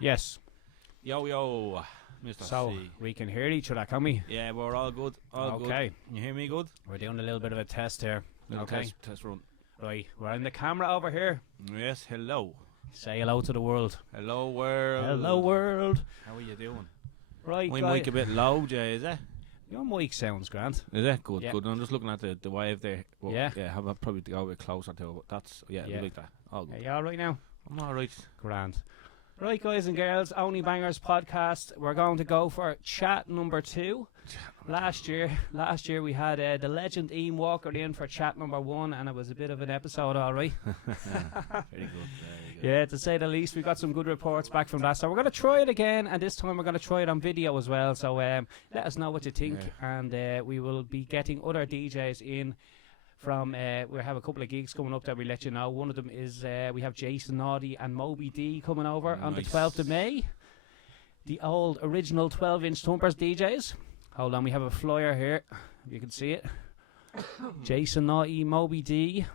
Yes. Yo, Mr. So C. we can hear each other, can we? Yeah, we're all good. All Okay. good. Can you hear me good? We're doing a little bit of a test here. Okay. Test run. Right. We're in the camera over here. Yes, hello. Say hello to the world. Hello, world. Hello, world. How are you doing? Right, My guy. mic a bit low, Jay, is it? Your mic sounds grand. Is it? Good, Yeah. good. I'm just looking at the wave there. Well, Yeah. Yeah, have a probably to go a bit closer to it, but that's, Yeah. we like that. All good. Are you all right now? I'm alright. Grand. Right, guys and girls, Only Bangers podcast. We're going to go for chat number 2. Last year we had the legend Ian Walker in for chat number 1, and it was a bit of an episode, all right. Very good. Yeah, to say the least, we got some good reports back from that. So we're going to try it again, and this time we're going to try it on video as well. So let us know what you think, and we will be getting other DJs in. From we have a couple of gigs coming up that we let you know. One of them is we have Jason Naughty and Moby D coming over on the 12th of May. The old original 12-inch Thumpers DJs. Hold on, we have a flyer here. You can see it. Jason Naughty, Moby D.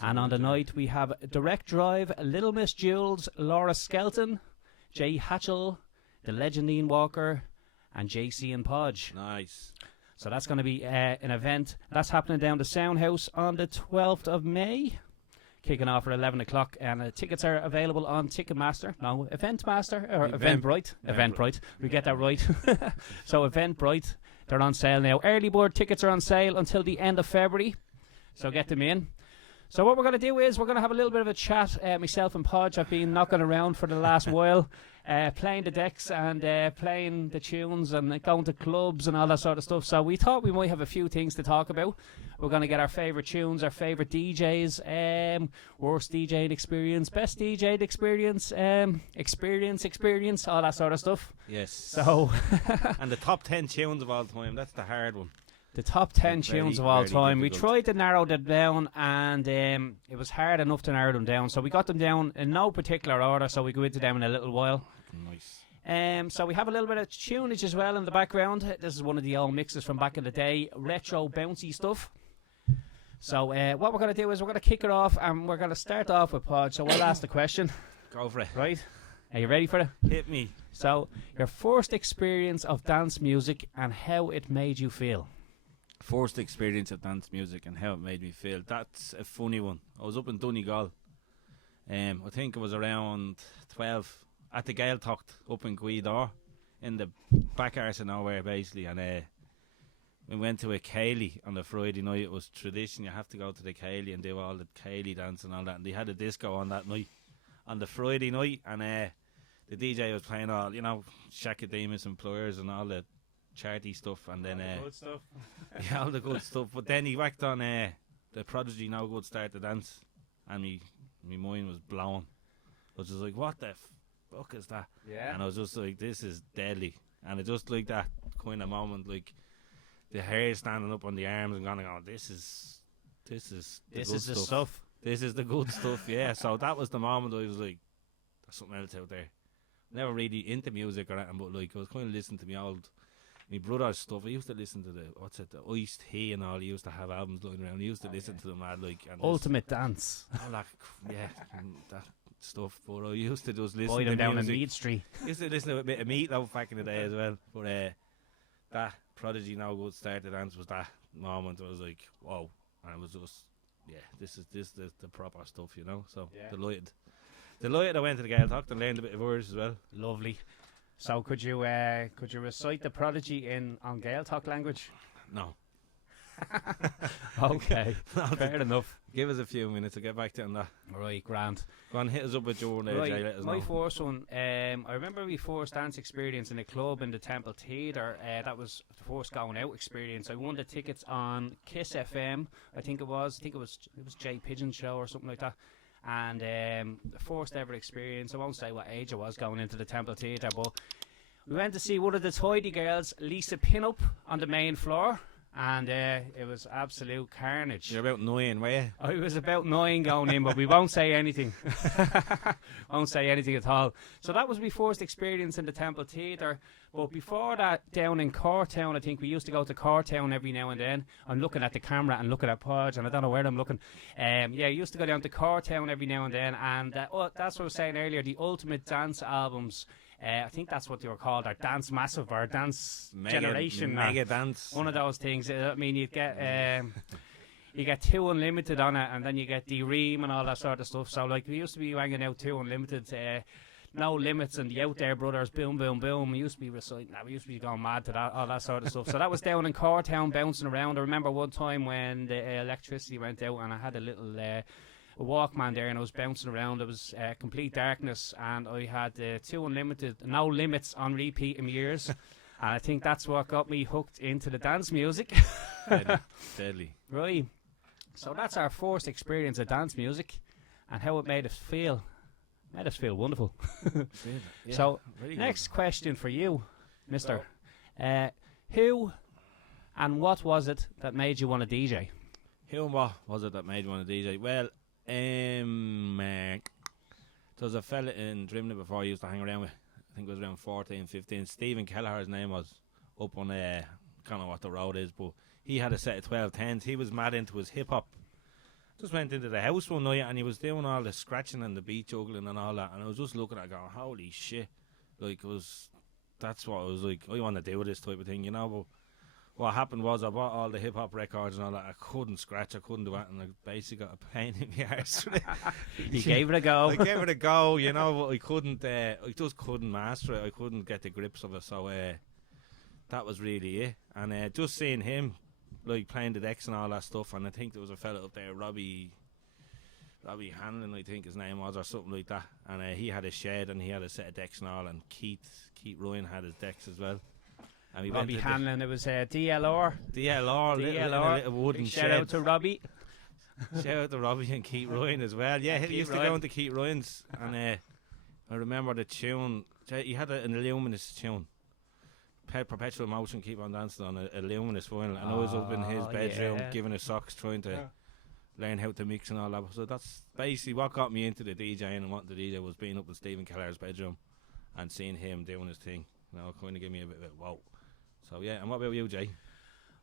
And on the night we have Direct Drive, Little Miss Jules, Laura Skelton, Jay Hatchell, the legend Ian Walker, and JC and Podge. Nice. So that's going to be an event. That's happening down the Soundhouse on the 12th of May. Kicking off at 11 o'clock. And tickets are available on Ticketmaster. No, Eventmaster. Or Eventbrite. Eventbrite. We get that right. So Eventbrite. They're on sale now. Early bird tickets are on sale until the end of February. So get them in. So what we're going to do is we're going to have a little bit of a chat. Myself and Podge have been knocking around for the last while, playing the decks and playing the tunes and going to clubs and all that sort of stuff. So we thought we might have a few things to talk about. We're going to get our favourite tunes, our favourite DJs, worst DJing experience, best DJing experience, experience, all that sort of stuff. Yes. So And the top 10 tunes of all time, that's the hard one. The top 10 tunes of all time. We difficult. tried to narrow them down, and it was hard enough to narrow them down. So we got them down in no particular order, so we go into them in a little while. Nice. So we have a little bit of tunage as well in the background. This is one of the old mixes from back in the day, retro bouncy stuff. So what we're going to do is we're going to kick it off, and we're going to start off with Podge. So we'll ask the question. Go for it. Right? Are you ready for it? Hit me. So your first experience of dance music and how it made you feel. First experience of dance music and how it made me feel. That's a funny one. I was up in Donegal. I think it was around 12 at the Gaeltacht up in Guidar in the back arse of nowhere basically, and we went to a Cayley on the Friday night. It was tradition, you have to go to the Cayley and do all the Cayley dance and all that, and they had a disco on that night on the Friday night, and the DJ was playing all, Shakademus and Pliers and all the charty stuff, and then Good stuff. yeah, all the good stuff. But then he whacked on the Prodigy No Good Start to Dance, and me mind was blown. I was just like, what the fuck is that? Yeah. And I was just like, this is deadly. And it just like that kind of moment, like the hair standing up on the arms and going, this is the good stuff. This is the good stuff. Yeah. So that was the moment I was like, there's something else out there. Never really into music or anything, but like I was kind of listening to my brother's stuff. I used to listen to the Iced Tea and all. He used to have albums lying around. He used to listen to them, and Ultimate Dance. all that, yeah, and that stuff. But I used to just listen Boy to them down in music. Mead Street. Used to listen to a bit of Meatloaf back in the day as well. But that Prodigy No Good Start to Dance was that moment. I was like, whoa, and it was just, yeah, this is the proper stuff, So delighted I went to the Gaeltacht and learned a bit of Irish as well. Lovely. So could you recite the Prodigy on Gaeltacht language? No. Okay, fair enough. Give us a few minutes to get back to that. Right, grand. Go on, hit us up with your one there, Right, Jay, let us my know. first one, I remember my first dance experience in a club in the Temple Theatre. That was the first going out experience. I won the tickets on Kiss FM, I think it was Jay Pigeon's show or something like that. And the first ever experience, I won't say what age I was going into the Temple Theatre, but we went to see one of the Tidy Girls, Lisa Pinup, on the main floor. and it was absolute carnage. You're about 9, were you? I was about 9 going in, but we won't say anything. Won't say anything at all. So that was my first experience in the Temple Theatre. But before that, down in Cortown, I think we used to go to Cortown every now and then. I'm looking at the camera and looking at Podge, and I don't know where I'm looking. I used to go down to Cortown every now and then, and that's what I was saying earlier, the Ultimate Dance albums. I think that's what they were called, or Dance Massive, or Dance Generation. Mega Dance. One of those things. I mean, you get 2 Unlimited on it, and then you get the Ream and all that sort of stuff. So, like, we used to be hanging out 2 Unlimited, No Limits, and the Out There Brothers, Boom Boom Boom. We used to be reciting that. We used to be going mad to that, all that sort of stuff. So that was down in Cortown, bouncing around. I remember one time when the electricity went out, and I had a little Walkman there, and I was bouncing around. It was complete darkness, and I had 2 Unlimited, No Limits on repeat in my ears. And I think that's what got me hooked into the dance music. Deadly. Right. So that's our first experience of dance music, and how it made us feel. Made us feel wonderful. Yeah, so, very next good. question for you, Mister. Who and what was it that made you want to DJ? Who and what was it that made you want to DJ? Well, there was a fella in Drimnagh before I used to hang around with. I think it was around 14, 15. Stephen Kelleher, his name was, up on, I don't know what the road is, but he had a set of 1210s. He was mad into his hip-hop. Just went into the house one night, and he was doing all the scratching and the beat juggling and all that, and I was just looking at it going, holy shit. Like, that's what I was like, I want to do this type of thing, you know. But what happened was I bought all the hip-hop records and all that. I couldn't scratch, I couldn't do it, and I basically got a pain in the arse. You gave it a go. I gave it a go, you know, but I just couldn't master it. I couldn't get the grips of it, so that was really it. And just seeing him, like, playing the decks and all that stuff, and I think there was a fella up there, Robbie Hanlon, I think his name was, or something like that, and he had a shed and he had a set of decks and all, and Keith Ryan had his decks as well. And we Robbie went Hanlon, it was DLR. Little wooden Shout shed. out to Robbie. Shout out to Robbie and Keith Ryan as well. Yeah, he used to go into Keith Ryan's, and I remember the tune. He had an Illuminous tune. Perpetual Motion, Keep On Dancing on a luminous vinyl, and I was up in his bedroom giving his socks, trying to learn how to mix and all that. So that's basically what got me into the DJing and wanting to DJ, was being up in Stephen Kelleher's bedroom and seeing him doing his thing. You know, kind of gave me a bit of a wow. So yeah, and what about you, Jay?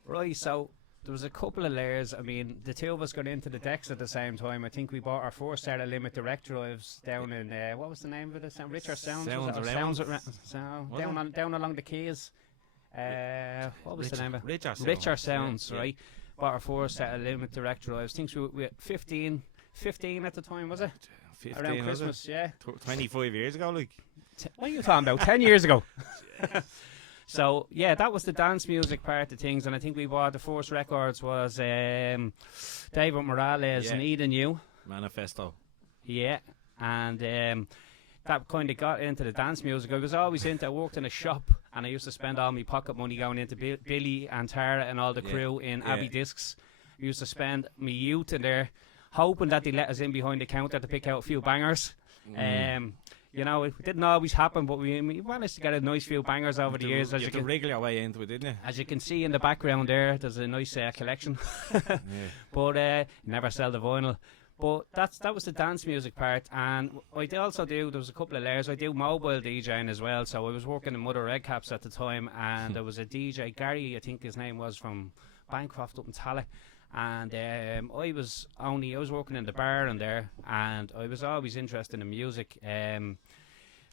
Right, so there was a couple of layers. I mean, the two of us got into the decks at the same time. I think we bought our first set of Limit Direct drives down in what was the name of it? Richard Sounds. Down along the quays. What was the name of it? Richard Sounds, right? Bought our first set of Limit Direct drives. I think we were 15 at the time, was it? 15, around Christmas, yeah. 25 years ago, like. What are you talking about? 10 years ago. So yeah, that was the dance music part of things, and I think we bought the first records was David Morales and Eden You. Manifesto. Yeah, and that kind of got into the dance music. I was always into. I worked in a shop, and I used to spend all my pocket money going into Billy and Tara and all the crew in Abbey Discs. We used to spend my youth in there, hoping that they let us in behind the counter to pick out a few bangers. You know, it didn't always happen, but we managed to get a nice few bangers over the years. You can wriggle your way into it, didn't you? As you can see in the background there, there's a nice collection. But never sell the vinyl. But that was the dance music part. And I also there was a couple of layers. I do mobile DJing as well. So I was working in Mother Red Caps at the time, and there was a DJ, Gary, I think his name was, from Bancroft up in Tala. And I was working in the bar in there, and I was always interested in music.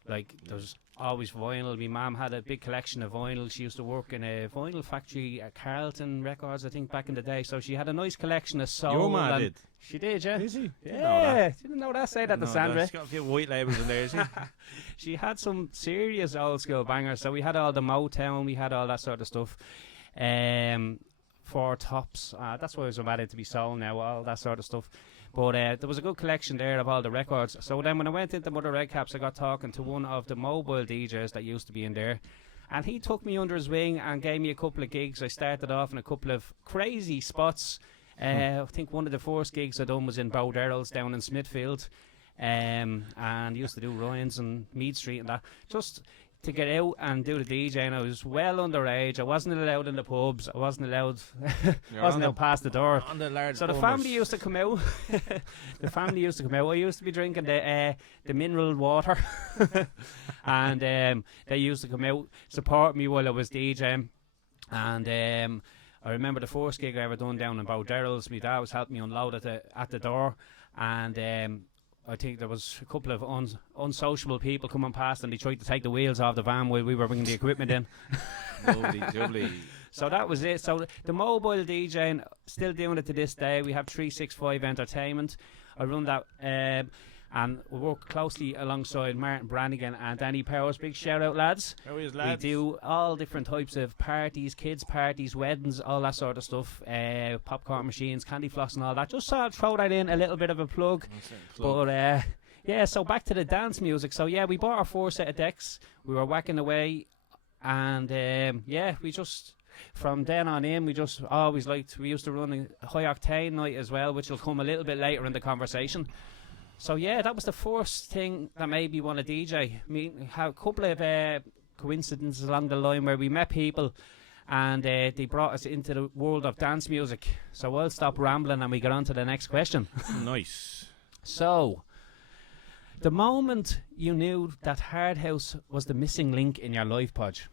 Like, there was always vinyl. My mum had a big collection of vinyl. She used to work in a vinyl factory at Carlton Records, I think, back in the day. So she had a nice collection of soul. Your mum did? She did, yeah. Is he? Yeah. Didn't know that. Say that to Sandra. She's got a few white labels in there, is he? She had some serious old school bangers. So we had all the Motown, we had all that sort of stuff. Four Tops, that's why I was mad into be soul now, all that sort of stuff. But there was a good collection there of all the records. So then when I went into Mother Red Caps, I got talking to one of the mobile DJs that used to be in there, and he took me under his wing and gave me a couple of gigs. I started off in a couple of crazy spots. I think one of the first gigs I done was in Bowderrells down in Smithfield, and used to do Ryan's and Mead Street and that. Just to get out and do the DJing. I was well underage. I wasn't allowed in the pubs. I wasn't allowed. Wasn't allowed past the door. On the large So the family used to come out. The family used to come out. I used to be drinking the mineral water, and they used to come out support me while I was DJing. And I remember the first gig I ever done down in Bowderrells. My dad was helping me unload at the door, and I think there was a couple of unsociable people coming past, and they tried to take the wheels off the van while we were bringing the equipment in. Lovely, jubbly. So that was it. So the mobile DJing, still doing it to this day. We have 365 Entertainment. I run that, and we work closely alongside Martin Brannigan and Danny Powers. Big shout out, lads. How is, lads? We do all different types of parties, kids parties, weddings, all that sort of stuff. Popcorn machines, candy floss and all that. Just throw that in, a little bit of a plug. But yeah, so back to the dance music. So yeah, we bought our 4 set of decks. We were whacking away, and yeah, we just, from then on in, we just always liked, we used to run a high octane night as well, which will come a little bit later in the conversation. So yeah, that was the first thing that made me want to DJ. Had a couple of coincidences along the line where we met people, and they brought us into the world of dance music. So I'll stop rambling and we get on to the next question. Nice. So, the moment you knew that Hard House was the missing link in your life, Podge?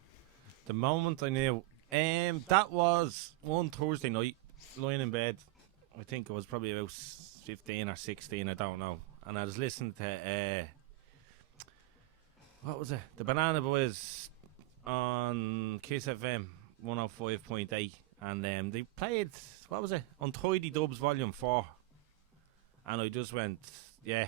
The moment I knew, that was one Thursday night, lying in bed. I think it was probably about 15 or 16, I don't know. And I was listening to, what was it? The Banana Boys on Kiss FM 105.8. And they played, what was it? Untidy Dubs Volume 4. And I just went, yeah,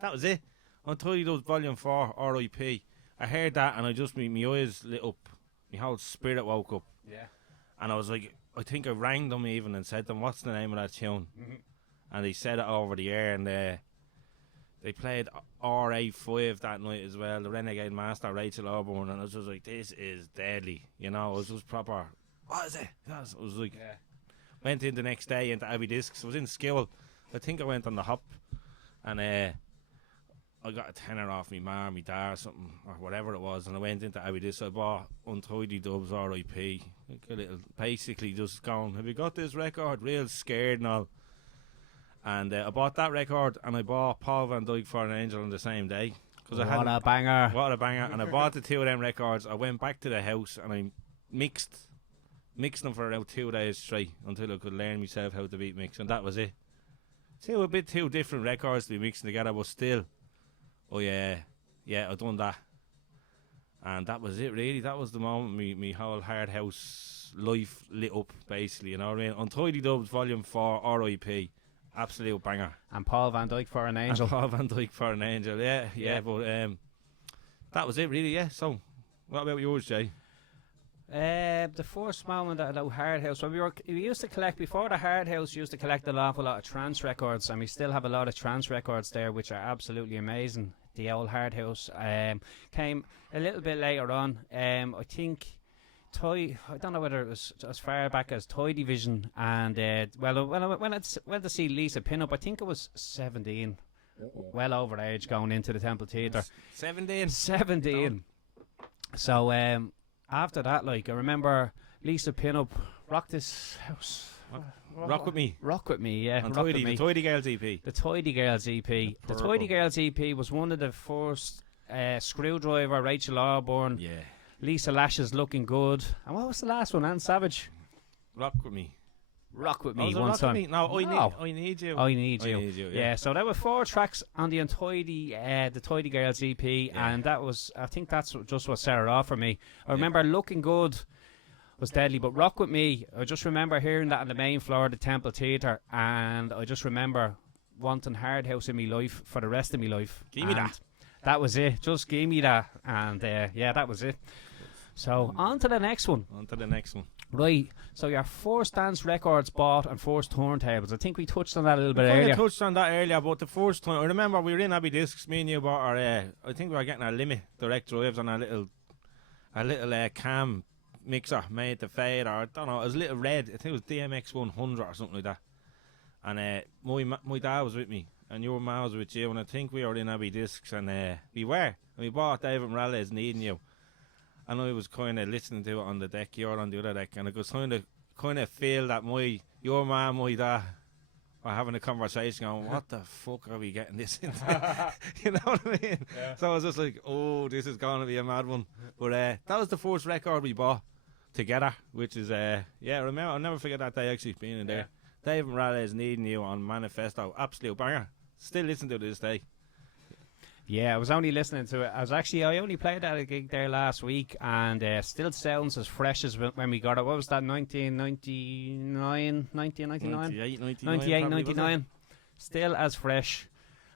that was it. Untidy Dubs Volume 4, R.I.P. I heard that and I just, my eyes lit up. My whole spirit woke up. Yeah. And I was like, I think I rang them even and said to them, what's the name of that tune? Mm-hmm. And they said it over the air, and they played R85 that night as well, the Renegade Master, Rachel Auburn, and I was just like, this is deadly, you know. It was just proper, what is it? I was like, yeah. Went in the next day into Abbey Discs. I was in school. I think I went on the hop, and I got a tenner off me ma, me dad, or something, or whatever it was, and I went into Abbey Discs. I bought Untidy Dubs R.I.P. Like a little, basically just going, have you got this record? Real scared and all. And I bought that record, and I bought Paul Van Dyke for an Angel on the same day. What a banger. What a banger. And I bought the 2 of them records. I went back to the house, and I mixed them for about 2 days straight until I could learn myself how to beat mix, and that was it. A bit two different records to be mixing together, but still, oh yeah, I done that. And that was it, really. That was the moment me whole Hard House life lit up, basically, you know what I mean? Untidy Dubs Volume 4, R.I.P. Absolute banger. And Paul Van Dyke for an Angel. And Paul Van Dyke for an Angel, yeah. But that was it, really, yeah. So, what about yours, Jay? The first moment at the Hard House, when we used to collect, before the Hard House, used to collect an awful lot of trance records, and we still have a lot of trance records there, which are absolutely amazing. The old Hard House came a little bit later on. I think I don't know whether it was as far back as Toy Division, and when I went to see Lisa Pinup, I think it was 17, well over age, going into the Temple Theatre. 17. So after that, like, I remember Lisa Pinup, Rock This House. Rock With Me. Rock With Me, yeah. And the Toy Girls EP. The Toy Girls EP. The Toy Girls EP was one of the first. Screwdriver, Rachel Auburn. Yeah. Lisa Lash's Looking Good. And what was the last one? Anne Savage. Rock With Me. Rock With Me, one Rock song. With Me? No, I Need You. I Need You. Yeah, so there were 4 tracks on the the Toy Girls EP, and that was, I think that's just what set it off for me. I remember Looking Good was deadly, but Rock With Me, I just remember hearing that on the main floor of the Temple Theatre, and I just remember wanting Hard House in my life for the rest of my life. Give me that. That was it. Just give me that. And yeah, that was it. So, on to the next one. Right. So, your first dance records bought and first turntables. I think we touched on that a little bit earlier. We touched on that earlier, but the first time, I remember we were in Abbey Discs, me and you bought our, I think we were getting our Limit direct drives on our little cam mixer made to fade, or I don't know, it was a little red. I think it was DMX 100 or something like that. And my dad was with me. and your ma was with you, and I think we were in Abbey Discs, and we bought David Morales Needing You, and I was kind of listening to it on the deck, you're on the other deck, and I was kind of feel that your ma, my dad were having a conversation going, what the fuck are we getting this into? You know what I mean? Yeah. So I was just like, oh, this is going to be a mad one. But that was the first record we bought together, which is, I remember, I'll never forget that day actually being in there. Dave Morales Needing You on Manifesto, absolute banger. Still listen to it to this day. Yeah, I was only listening to it. I only played at a gig there last week, and still sounds as fresh as when we got it. What was that, 1999? 98, 99. Still as fresh.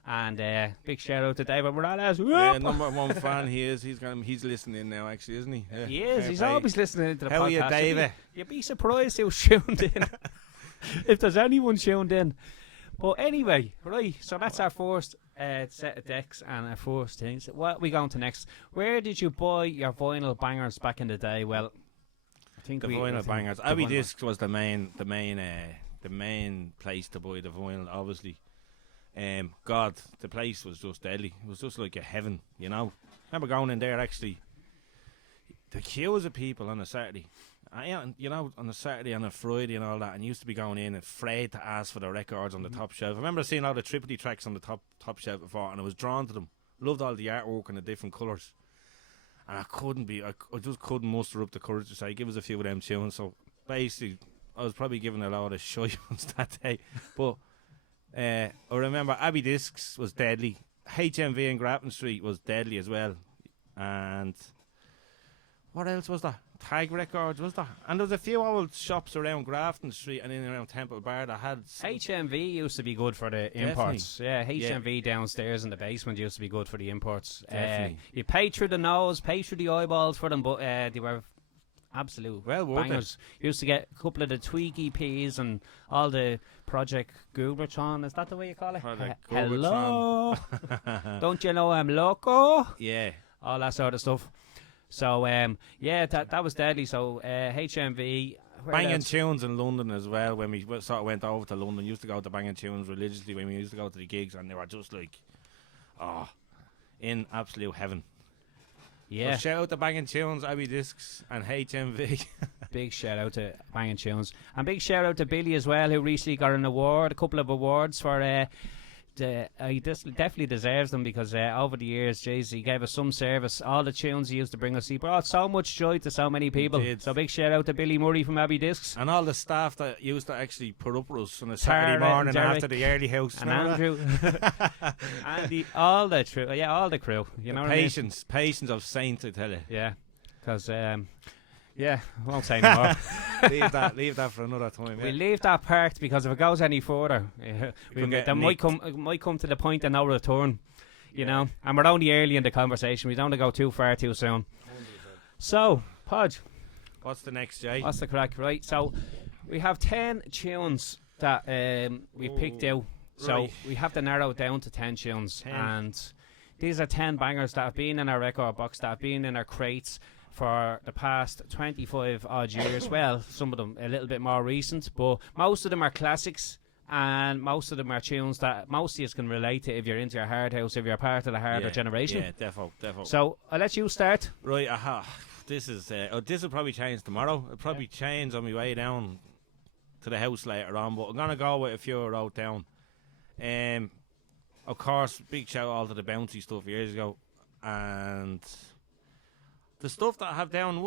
And big shout out to David Morales. Yeah, number one fan he is. He's listening now, actually, isn't he? Yeah. He is. He's always listening to the podcast. How are you, David? You'd be surprised who's tuned in. If there's anyone tuned in. But anyway, right, so that's our first set of decks and our first things. What are we going to next? Where did you buy your vinyl bangers back in the day? Well, I think the vinyl bangers. Abbey Discs was the main place to buy the vinyl, obviously. God, the place was just deadly. It was just like a heaven, you know. I remember going in there, actually. The queues of people on a Saturday. You know, on a Saturday and a Friday and all that, and used to be going in afraid to ask for the records on the top shelf. I remember seeing all the Tripoli tracks on the top shelf before, and I was drawn to them. Loved all the artwork and the different colours. And I just couldn't muster up the courage to say, give us a few of them tunes. So basically, I was probably giving a lot of shy ones that day. But I remember Abbey Discs was deadly. HMV in Grafton Street was deadly as well. And what else was there? Tag Records, was there? And there was a few old shops around Grafton Street and in and around Temple Bar that had... HMV used to be good for the imports. Yeah, HMV downstairs in the basement used to be good for the imports. You pay through the nose, pay through the eyeballs for them, but they were absolute bangers. Used to get a couple of the Tweak EPs and all the Project Goobertron. Is that the way you call it? Hello. Don't you know I'm loco? Yeah. All that sort of stuff. So, that was deadly. So, HMV. Banging Tunes in London as well. When we sort of went over to London, used to go to Banging Tunes religiously when we used to go to the gigs, and they were just like, in absolute heaven. Yeah. So shout out to Banging Tunes, Abbey Discs, and HMV. Big shout out to Banging Tunes. And big shout out to Billy as well, who recently got a couple of awards for... he definitely deserves them, because over the years, jeez, he gave us some service. All the tunes he used to bring us, he brought so much joy to so many people. So big shout out to Billy Murray from Abbey Discs, and all the staff that used to actually put up with us on a Saturday morning after the early house, and Andrew, and all the crew. You know, patience of saints, I tell you. Yeah, because I won't say anymore. leave that for another time. We'll leave that parked, because if it goes any further, there might come to the point of no return, you know. And we're only early in the conversation. We don't want to go too far too soon. 100%. So, Podge, what's the next, Jay? What's the crack? Right. So, we have 10 tunes that we picked out. So we have to narrow it down to 10 tunes, and these are 10 bangers that have been in our record box, that have been in our crates for the past 25 odd years. Well, some of them a little bit more recent, but most of them are classics, and most of them are tunes that most of you can relate to if you're into your hard house, if you're part of the harder generation. Yeah, defo. So I'll let you start. Right, this will probably change tomorrow. It'll probably change on my way down to the house later on, but I'm gonna go with a few I wrote down. Of course, big shout out to the bouncy stuff years ago, and the stuff that I have down,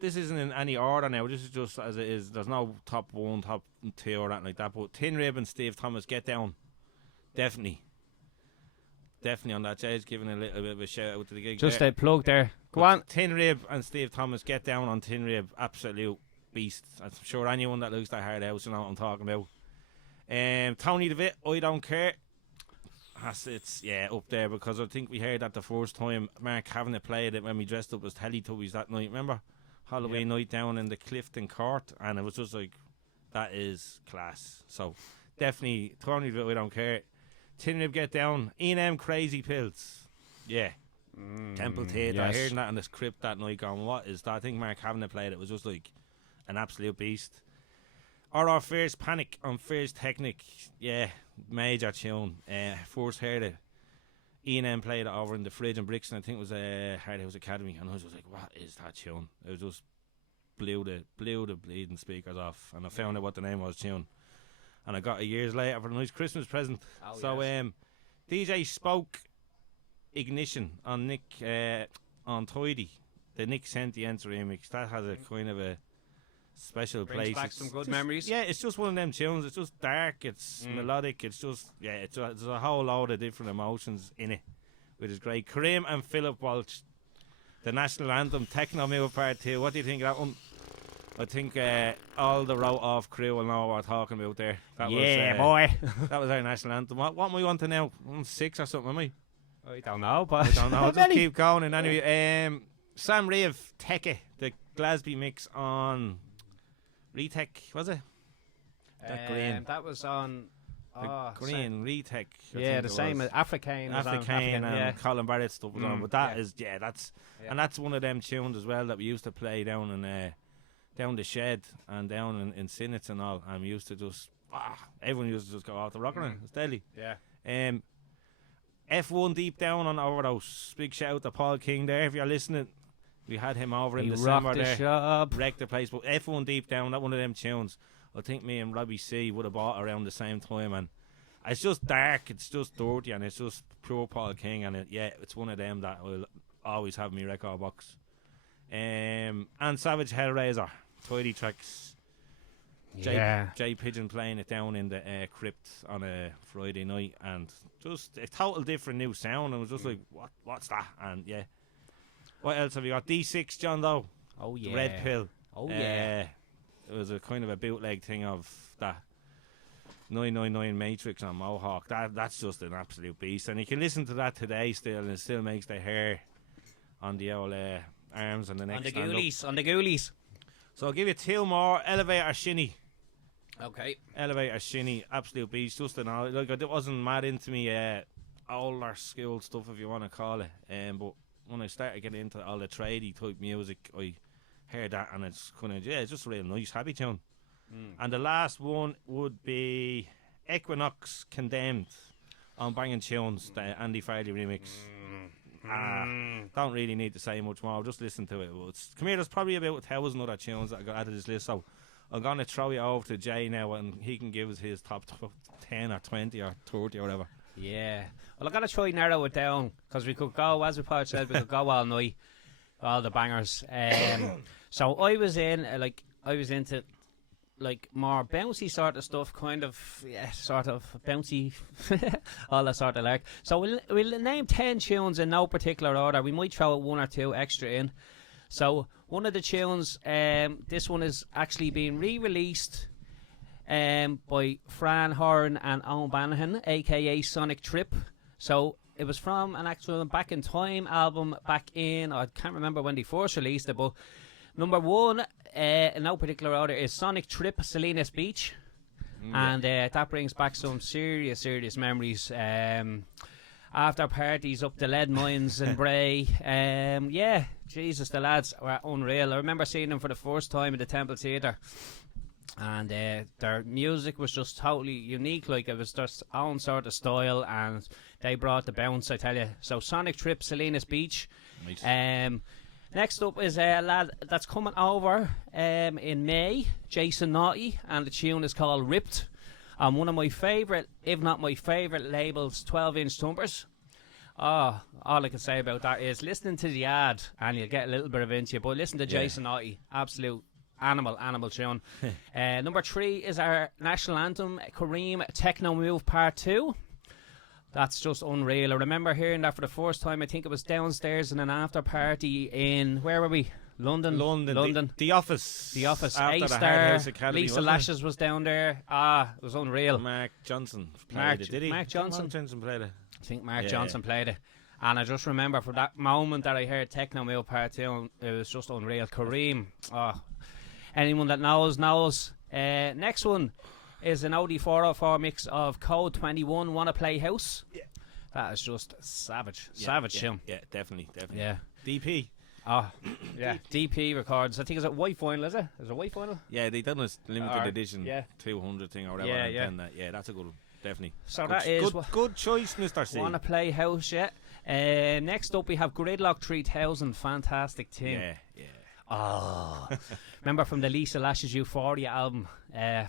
this isn't in any order now, this is just as it is. There's no top 1, top 2 or anything like that, but Tin Rib and Steve Thomas, Get Down, definitely on that. Jay's giving a little bit of a shout out to the gig. Just a plug there. Go on. Tin Rib and Steve Thomas, Get Down on Tin Rib, absolute beast. I'm sure anyone that looks that hard house, you know what I'm talking about. Tony DeVitt, I Don't Care. It's up there, because I think we heard that the first time Mark Kavanagh played it when we dressed up as Teletubbies that night. Remember Halloween night down in the Clifton Court, and it was just like, that is class. So definitely Tony DeVitt, I Don't Care. Tin Rib, Get Down. E&M, Crazy Pills. Temple Theatre. I heard that in the script that night going, what is that? I think Mark Kavanagh played it. It was just like an absolute beast. Or our First Panic on First Technic. Yeah, major tune. First heard it. Ian played it over in the Fridge in Brixton. I think it was Hard House Academy, and I was just like, "What is that tune?" It was just blew the bleeding speakers off, and I found out what the name was tune, and I got it years later for a nice Christmas present. Oh, So yes. DJ Spoke Ignition on Nick on Tidy, the Nick Sentience remix. That has a kind of a special Brings place. back It's some good just- memories. Yeah, it's just one of them tunes. It's just dark. It's melodic. It's just there's a whole load of different emotions in it, which is great. Kareem and Philip Walsh, the national anthem, Techno Move Part 2. What do you think of that one? I think all the wrote off crew will know what we're talking about there. That Yeah, was, boy. that was our national anthem. What am I on to now? 6 or something, am I? I don't know, but I don't know. I'll just Many. keep going. And anyway, Sam Reeve, Teke, the Glasby mix on Retech, was it? That green. That was on. The green Retech. I Yeah, think the it same was. as African. was on African and yeah. Colin Barrett stuff was on. But that yeah. is, that's Yeah. and that's one of them tunes as well that we used to play down in down the shed and down in Sinnets and all. And we used to just everyone used to just go out the rocker. It's deadly. Yeah. F1 Deep Down on Overdose. Big shout out to Paul King there. If you're listening, we had him over in He December rocked the there. shop. Wrecked the place. But F1 Deep Down, that one of them tunes. I think me and Robbie C would have bought around the same time, and it's just dark, it's just dirty, and it's just pure Paul King, and it's one of them that will always have me record box. And Savage Hellraiser, Tidy Tracks. Jay Pigeon playing it down in the crypt on a Friday night, and just a total different new sound. And it was just like, what's that? And yeah, what else have you got? D6 John Doe. Oh yeah. Red Pill. Oh yeah. It was a kind of a bootleg thing of that 999 Matrix on Mohawk. That's just an absolute beast, and you can listen to that today still, and it still makes the hair on the old arms and the neck On the stand up. ghoulies. On the ghoulies. So I'll give you 2 more. Elevator Shinny. Okay. Elevator Shinny, absolute beast. Just an all, like, I wasn't mad into me older school stuff, if you want to call it. But when I started getting into all the tradie type music, I heard that, and it's kind of it's just a real nice, happy tune. And the last one would be Equinox Condemned on Bangin' Tunes, the Andy Farley remix. Don't really need to say much more. Just listen to it. Come here, there's probably about 1,000 other tunes that I got added to this list. So I'm going to throw you over to Jay now, and he can give us his top 10 or 20 or 30 or whatever. Yeah. Well, I gotta try narrow it down, because we could go, as Podge said, we could go all night, all the bangers. So I was into like more bouncy sort of stuff, kind of sort of bouncy, all that sort of like. So we'll name 10 tunes in no particular order. We might throw 1 or 2 extra in. So one of the tunes, this one is actually being re-released by Fran Horn and Owen Bannahan, aka Sonic Trip. So it was from an actual Back in Time album back in, I can't remember when they first released it, but number 1 in no particular order is Sonic Trip, Salinas Beach. And that brings back some serious memories. After parties up the lead mines in Bray. Jesus, the lads were unreal. I remember seeing them for the first time in the Temple Theatre, and their music was just totally unique. Like, it was their own sort of style, and they brought the bounce, I tell you. So Sonic Trip, Salinas Beach. Nice. Next up is a lad that's coming over in May, Jason Naughty, and the tune is called Ripped. One of my favourite, if not my favourite labels, 12-inch thumpers. All I can say about that is listening to the ad, and you'll get a little bit of into you, but listen to Jason Naughty, absolute animal tune. Number 3 is our national anthem, Kareem, Techno Move Part 2. That's just unreal. I remember hearing that for the first time. I think it was downstairs in an after party in, where were we? London. The Office. The Office. After the Hard A-Star. House Academy, Lisa wasn't it? Lashes was down there. It was unreal. Mark Johnson played it, did he? Mark Johnson. Played it. I think Mark Johnson played it. And I just remember for that moment that I heard Techno Mill Part 2, it was just unreal. Kareem. Anyone that knows. Next one is an OD404 mix of Code 21, Wanna Play House. Yeah. That is just savage. Savage tune. Yeah, definitely. Yeah. DP. Oh, yeah. DP records. I think it's a white vinyl, is it? Is it a white vinyl? Yeah, they done a limited Or- edition yeah. 200 thing or whatever. Yeah, and yeah. then that, yeah, that's a good one. Definitely. So good, that is good choice, Mr. C. Wanna Play House, yeah. Next up we have Gridlock 3000, fantastic thing. Yeah, yeah. Oh, remember from the Lisa Lashes Euphoria album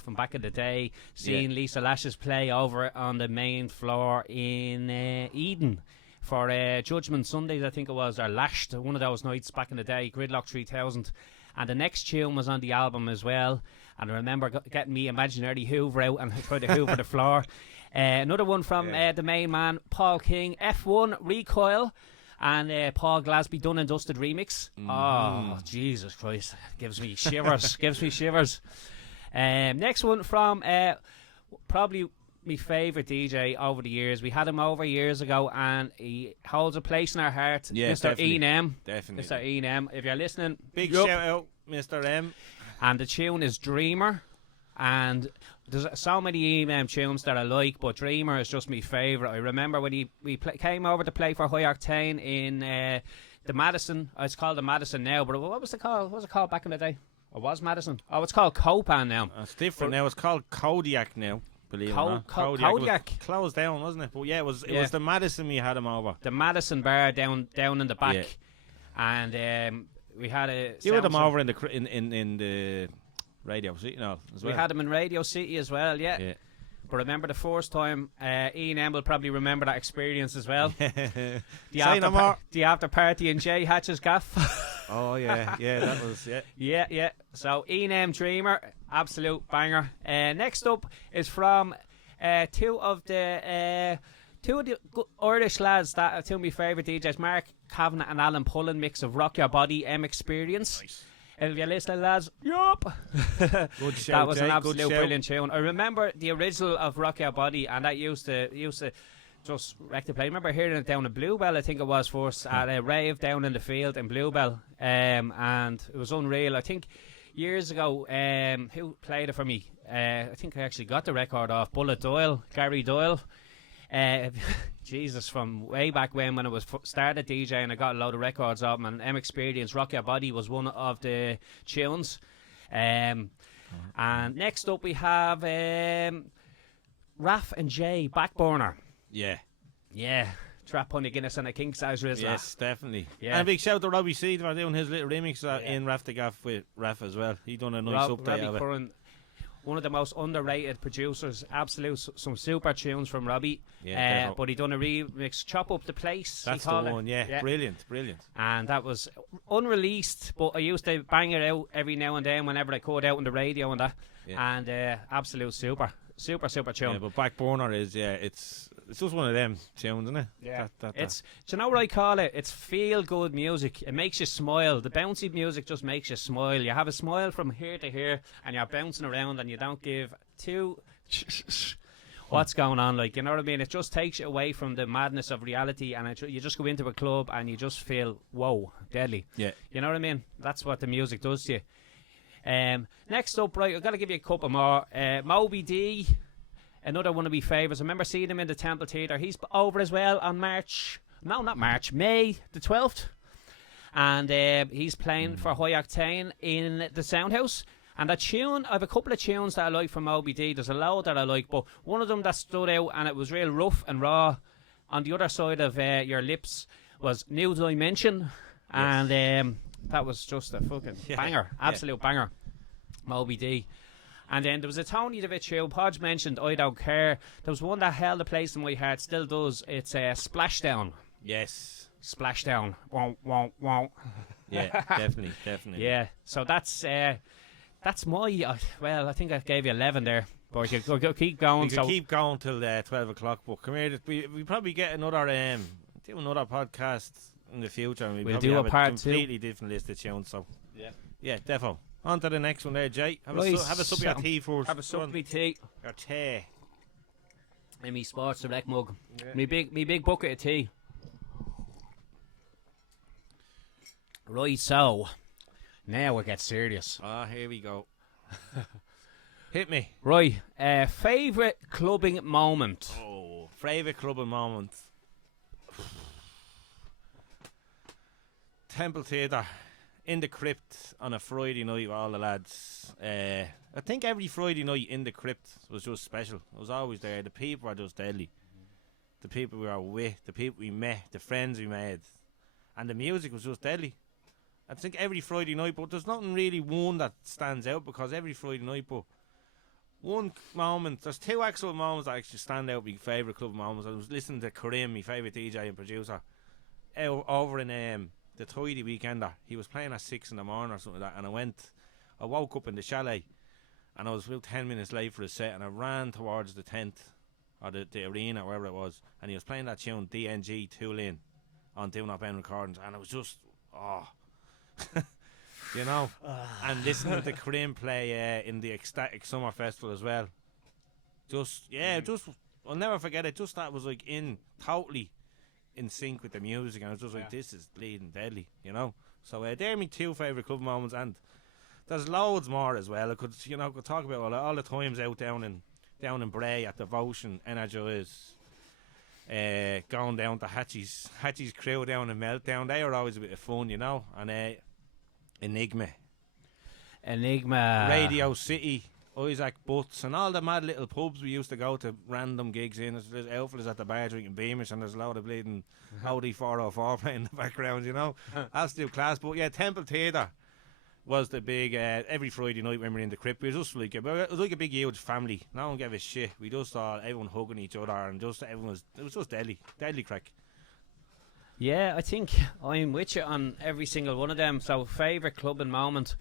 from back in the day, seeing Lisa Lashes play over on the main floor in Eden for Judgment Sundays, I think it was, or Lashed, one of those nights back in the day, Gridlock 3000. And the next tune was on the album as well. And I remember getting me imaginary Hoover out and trying to hoover the floor. Another one from the main man, Paul King, F1 Recoil. And Paul Glasby Done and Dusted remix. Oh, Jesus Christ. Gives me shivers. Gives me shivers. Next one from probably my favourite DJ over the years. We had him over years ago and he holds a place in our heart. Yeah, Mr. definitely. Ian M. Definitely. Mr. Ian M. If you're listening, Big yup. shout out, Mr. M. And the tune is Dreamer. And there's so many EM tunes that I like, but Dreamer is just my favourite. I remember when we came over to play for High Octane in the Madison. It's called the Madison now, but what was it called? What was it called back in the day? It was Madison. Oh, it's called Copan now. It's different now. It's called Kodiak now. Believe it or not. Kodiak. It was closed down, wasn't it? But yeah, it was the Madison we had him over. The Madison bar down in the back, and we had a. You had him over in the Radio City, no, as well. We had him in Radio City as well, yeah. But remember the first time, Ian M will probably remember that experience as well. The after party in Jay Hatch's gaff. Oh yeah, that was Yeah. So Ian M Dreamer, absolute banger. Next up is from two of the Irish lads that are two of my favourite DJs, Mark Kavanagh and Alan Pullen, mix of Rock Your Body, M Experience. Nice. If you're listening, lads, yup. Good shout, that was Jay. an absolute Good brilliant tune. I remember the original of Rock Your Body, and that used to just wreck the play. I remember hearing it down at Bluebell, I think it was first, at a rave down in the field in Bluebell, and it was unreal. I think years ago, who played it for me? I think I actually got the record off Bullet Doyle, Gary Doyle. Jesus, from way back when I was started DJing, I got a load of records of them, and M Experience Rock Your Body was one of the tunes. And next up we have Raf and Jay, Backburner. Yeah, Trap Honey Guinness and a King Size Rizzler. Yes, definitely. Yeah. And a big shout to Robbie Seed for doing his little remix in Raf the Gaff with Raf as well. He done a nice update Robbie of it. Curran, one of the most underrated producers. Absolute some super tunes from Robbie. Yeah, but he done a remix, Chop Up the Place. that's the one. Yeah, brilliant. And that was unreleased, but I used to bang it out every now and then whenever I could out on the radio and that. Yeah. And absolute super tune. Yeah, but Backburner is it's just one of them tunes, isn't it? Yeah, That. do you know what I call it? It's feel good music. It makes you smile. The bouncy music just makes you smile. You have a smile from here to here, and you're bouncing around, and you don't give two what's going on. Like, you know what I mean? It just takes you away from the madness of reality, and you just go into a club and you just feel whoa, deadly. Yeah. You know what I mean? That's what the music does to you. Next up, right, I've got to give you a couple more. Moby D. Another one of my favourites. I remember seeing him in the Temple Theatre. He's over as well on May the 12th. And he's playing for High Octane in the Soundhouse. And that tune, I have a couple of tunes that I like from Moby D. There's a load that I like, but one of them that stood out and it was real rough and raw on the other side of your lips was New Dimension. Yes. And that was just a fucking banger. Absolute banger. Moby D. And then there was a Tony DeVitt tune. Podge mentioned I Don't Care. There was one that held a place in my heart, still does. It's Splashdown. Yes. Splashdown. Wow. Yeah, definitely. Yeah, so that's my. Well, I think I gave you 11 there. But you go keep going. We could keep going till 12 o'clock. But come here, we probably get another podcast in the future. And we'll do a part completely different list of tunes. So yeah, defo. On to the next one there, Jay. Have right, a sup of your tea first. Have a sup of my tea. Your tea. And me Sports Direct mug. Yeah. Me big bucket of tea. Right, so now we get serious. Here we go. Hit me. Right, favourite clubbing moment. Oh, favourite clubbing moment. Temple Theatre in the crypt on a Friday night with all the lads. I think every Friday night in the crypt was just special. I was always there. The people were just deadly. The people we were with, the people we met, the friends we made, and the music was just deadly. I think every Friday night, but there's nothing really one that stands out because every Friday night, but one moment, there's two actual moments that actually stand out, my favourite club moments. I was listening to Karim, my favourite DJ and producer, over in the Tidy Weekender. He was playing at 6 in the morning or something like that, and I woke up in the chalet, and I was about 10 minutes late for the set, and I ran towards the tent, or the arena, or wherever it was, and he was playing that tune, DNG, Tulane, on Doing Up End Recordings, and it was just, you know, and listening to Karim play in the Ecstatic Summer Festival as well. I'll never forget it. Just that was like totally in sync with the music, and I was just like, this is bleeding deadly, you know. So they're my two favourite club moments, and there's loads more as well. I could talk about all the times out down in Bray at Devotion, Energize, going down to Hatchie's crew down in Meltdown. They were always a bit of fun, you know. And Enigma, Radio City, Isaac Butts, and all the mad little pubs we used to go to random gigs in. There's outfitters at the bar drinking Beamish, and there's a load of bleeding Audi 404 playing in the background, you know. Absolute class. But yeah, Temple Theatre was the big, every Friday night when we were in the crypt, it was like a big huge family. No one gave a shit. We just saw everyone hugging each other, and it was just deadly crack. Yeah, I think I'm with you on every single one of them. So, favourite club and moment.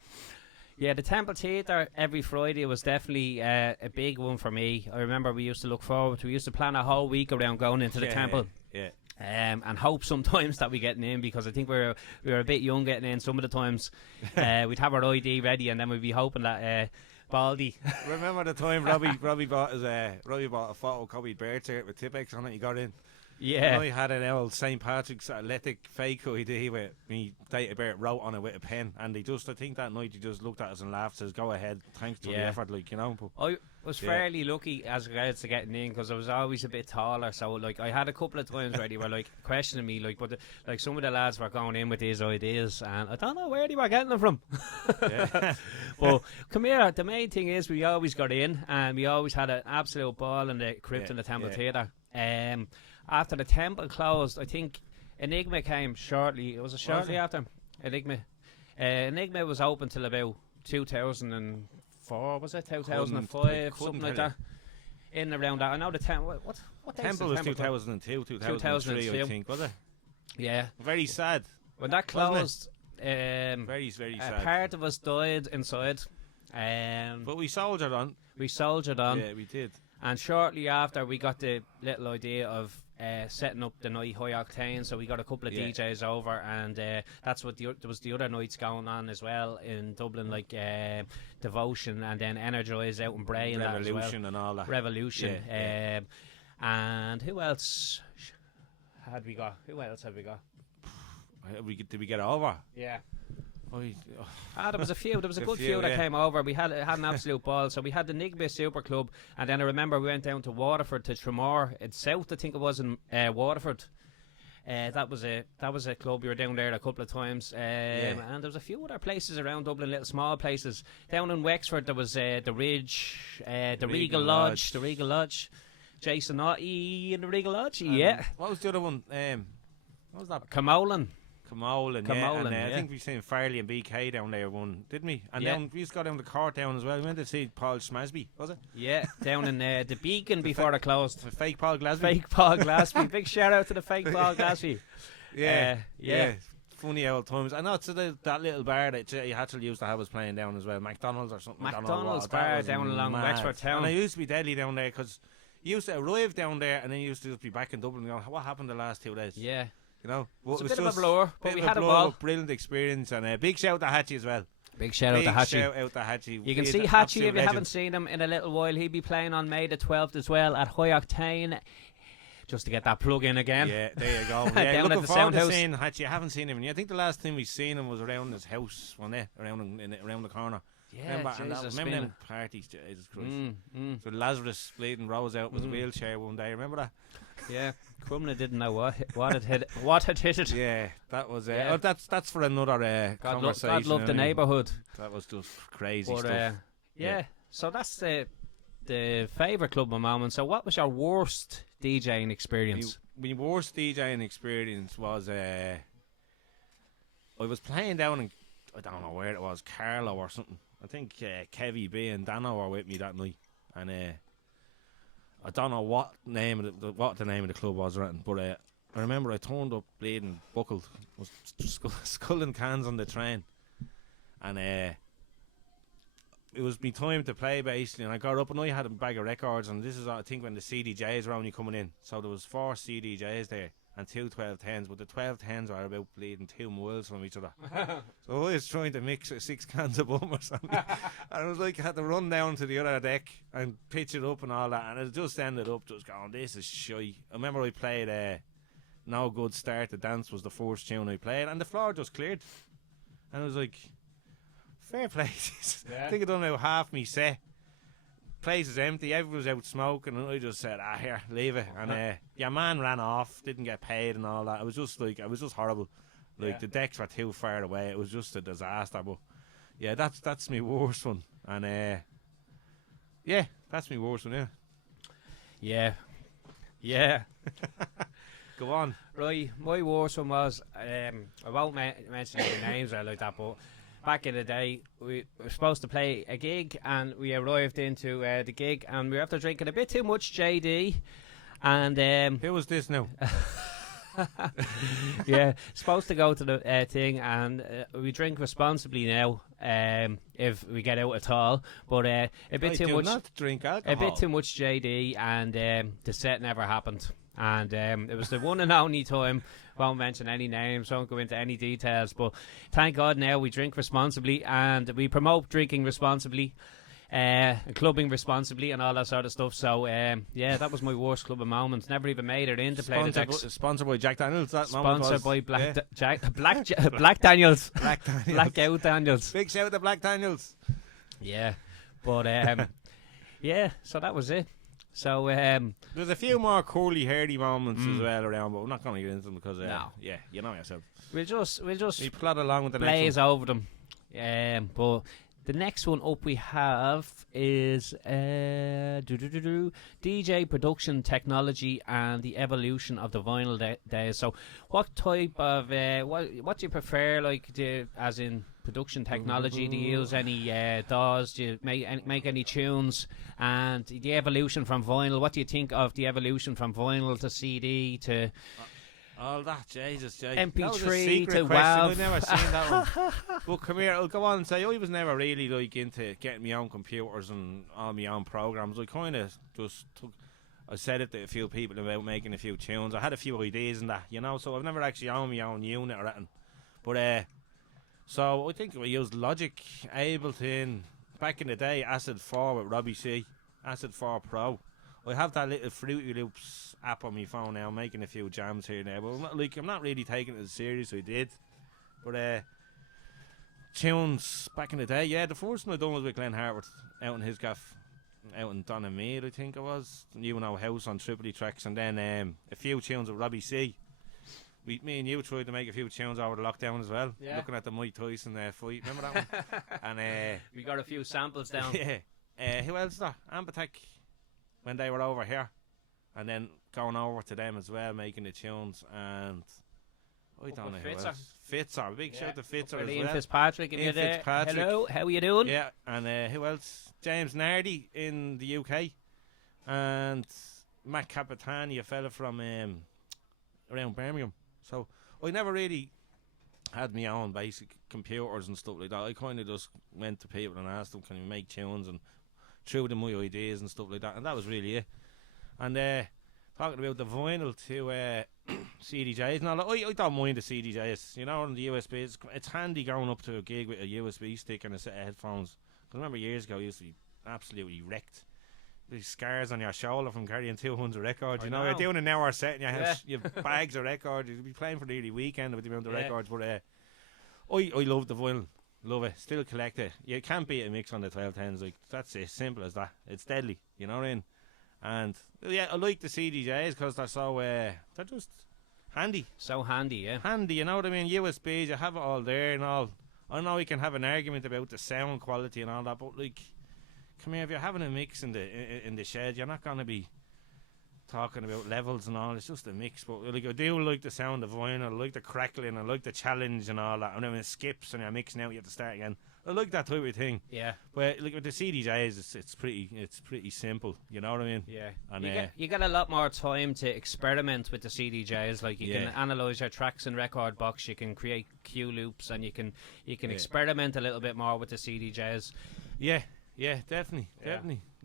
Yeah, the Temple Theatre every Friday was definitely a big one for me. I remember we used to look forward to, we used to plan a whole week around going into the temple. Yeah. And hope sometimes that we getting in, because I think we were a bit young getting in. Some of the times we'd have our ID ready, and then we'd be hoping that Baldy. Remember the time Robbie bought a photocopied birth certificate with Tipex on it? He got in. Yeah. I had an old St. Patrick's Athletic fake ID with me date of birth wrote on it with a pen, and I think that night he just looked at us and laughed, says, "Go ahead, thanks for the effort," like, you know. But I was fairly lucky as regards to getting in, because I was always a bit taller, so like I had a couple of times where they were like questioning me, like, but like some of the lads were going in with these ideas, and I don't know where they were getting them from. But come here, the main thing is we always got in, and we always had an absolute ball in the crypt in the Temple Theatre. After the temple closed, I think Enigma came shortly. Was it shortly after Enigma? Enigma was open till about 2004, was it? 2005, something like that. In and around that. I know the temple. What temple was 2002, 2003, I think, was it? Yeah. Very sad. When that closed, very sad. Part of us died inside. But we soldiered on. Yeah, we did. And shortly after, we got the little idea of setting up the night High Octane, so we got a couple of DJs over, and that's what there was the other nights going on as well in Dublin, like Devotion, and then Energize out in Bray, and Revolution that as well. And all that. Revolution. And who else had we got? Did we get over? Yeah. There was a few. There was a good few that came over. We had an absolute ball. So we had the Nigby Super Club, and then I remember we went down to Waterford, to Tramore. It's south, I think it was, in Waterford. That was a club. We were down there a couple of times, and there was a few other places around Dublin, little small places. Down in Wexford, there was the Ridge, the Regal Lodge. Jason Naughty in the Regal Lodge. What was the other one? What was that? Camolin, and I think we seen Farley and BK down there one, didn't we? And then we just got down the court down as well. We went to see Paul Smasby, was it? Yeah, down in the Beacon before it closed. The fake Paul Glasby. Big shout out to the fake Paul Glasby. Yeah. Funny old times. I know it's that little bar that you actually used to have us playing down as well. McDonald's or something. McDonald's bar down along Wexford Town. And I used to be deadly down there, because you used to arrive down there and then you used to just be back in Dublin and go, what happened the last 2 days? Yeah. You know, it's a bit of a blur, but we had a ball. Brilliant experience, and a big shout out to Hatchie as well. Big shout out to Hatchie. You can see Hatchie if you haven't seen him in a little while. He'll be playing on May the 12th as well at High Octane. Just to get that plug in again. Yeah, there you go. Yeah, looking forward to seeing Hatchie. I haven't seen him. I think the last time we seen him was around his house, wasn't it? Around the corner. Yeah, remember Jesus, them parties, Jesus Christ. Mm. So Lazarus bleeding rose out of his wheelchair one day, remember that? Yeah, Crumlin didn't know what had hit it. Yeah, that was Yeah. oh, that's for another conversation. God loved the anyway. neighbourhood. That was just crazy But stuff. yeah, so that's the favourite club moment. So what was your worst DJing experience? My worst DJing experience was I was playing down in, I don't know where it was, Carlo or something. I think Kevy B and Dano were with me that night, and I don't know what the name of the club was, right? But I remember I turned up bleeding, buckled, was sculling cans on the train, and it was my time to play basically. And I got up and I had a bag of records, and this is I think when the CDJs were only coming in, so there was 4 CDJs there and 2 1210s, but the 1210s were about bleeding 2 miles from each other. So I was trying to mix 6 cans of bummers, and I was like, I had to run down to the other deck and pitch it up and all that, and it just ended up just going, this is shy. I remember I played No Good Start to Dance was the first tune I played, and the floor just cleared, and I was like, fair play. I think I done about half me set. Place is empty, everyone was out smoking, and I just said, here, leave it. And your man ran off, didn't get paid and all that. It was just horrible. Like the decks were too far away. It was just a disaster. But yeah, that's my worst one. And yeah, that's my worst one. Yeah. Go on. Right, my worst one was I won't mention any names or like that, but back in the day, we were supposed to play a gig, and we arrived into the gig, and we were after drinking a bit too much JD, and who was this now? yeah, supposed to go to the thing, and we drink responsibly now, if we get out at all. But a bit too much. Not drink alcohol. A bit too much JD, and the set never happened. And it was the one and only time. Won't mention any names, won't go into any details, but thank God now we drink responsibly, and we promote drinking responsibly, clubbing responsibly, and all that sort of stuff. So yeah, that was my worst clubbing moment. Never even made it in to play the decks. Sponsored by Jack Daniels. Sponsored by Black Daniels. Blackout Daniels. Big shout out to Black Daniels. Yeah, but yeah, so that was it. So there's a few more curly hairy moments as well around, but we're not going to get into them because yeah, you know yourself. We'll just plod along with the blaze next one. over them. But the next one up we have is DJ production technology and the evolution of the vinyl days. So what type of what do you prefer, like, as in production technology? Do you use any DAWs? Do you make any tunes? And the evolution from vinyl, what do you think of the evolution from vinyl to CD to all that? Jesus, MP3 to WAV? I've never seen that one. But come here, I'll go on and say I was never really like into getting my own computers and all my own programs. I kind of just I said it to a few people about making a few tunes. I had a few ideas and that, you know, so I've never actually owned my own unit or anything. But so I think we used Logic, Ableton, back in the day, Acid 4 with Robbie C, Acid 4 Pro. I have that little Fruity Loops app on my phone now, making a few jams here and there, but I'm not really taking it as serious as I did. But tunes back in the day, yeah, the first one I done was with Glenn Hartford out in his gaff, out in Donamead, I think it was. You know, House on Tripoli tracks, and then a few tunes with Robbie C. Me and you tried to make a few tunes over the lockdown as well. Yeah. Looking at the Mike Tyson fight, remember that one? And we got a few samples down. Yeah. Who else? Ambatech, when they were over here, and then going over to them as well, making the tunes. And I don't know who else. Fitzer, big shout to Fitzer as well. Fitzpatrick, in there. Fitzpatrick. Hello, how are you doing? Yeah, and who else? James Nardi in the UK, and Matt Capitani, a fella from around Birmingham. So I never really had my own basic computers and stuff like that. I kind of just went to people and asked them, can you make tunes, and threw them my ideas and stuff like that, and that was really it. And talking about the vinyl to CDJs, and all, I don't mind the CDJs, you know, and the USB. It's handy going up to a gig with a USB stick and a set of headphones. Because I remember years ago, I used to be absolutely wrecked. These scars on your shoulder from carrying 200 records. You know, you're doing an hour set and you have bags of records. You'd be playing for nearly weekend with the amount of records. But I love the vinyl. Love it. Still collect it. You can't beat a mix on the 1210s. Like, that's as simple as that. It's deadly. You know what I mean? And yeah, I like the CDJs because they're so they're just handy. So handy, yeah. Handy, you know what I mean? USBs, you have it all there and all. I know we can have an argument about the sound quality and all that, but like, come here, if you're having a mix in the shed, you're not gonna be talking about levels and all. It's just a mix. But like, I do like the sound of vinyl. I like the crackling. I like the challenge and all that. And then when it skips and you're mixing out, you have to start again. I like that type of thing. Yeah. But like with the CDJs, it's pretty simple. You know what I mean? Yeah. And you get a lot more time to experiment with the CDJs. Like you can analyze your tracks in record box. You can create cue loops, and you can experiment a little bit more with the CDJs. Yeah, definitely.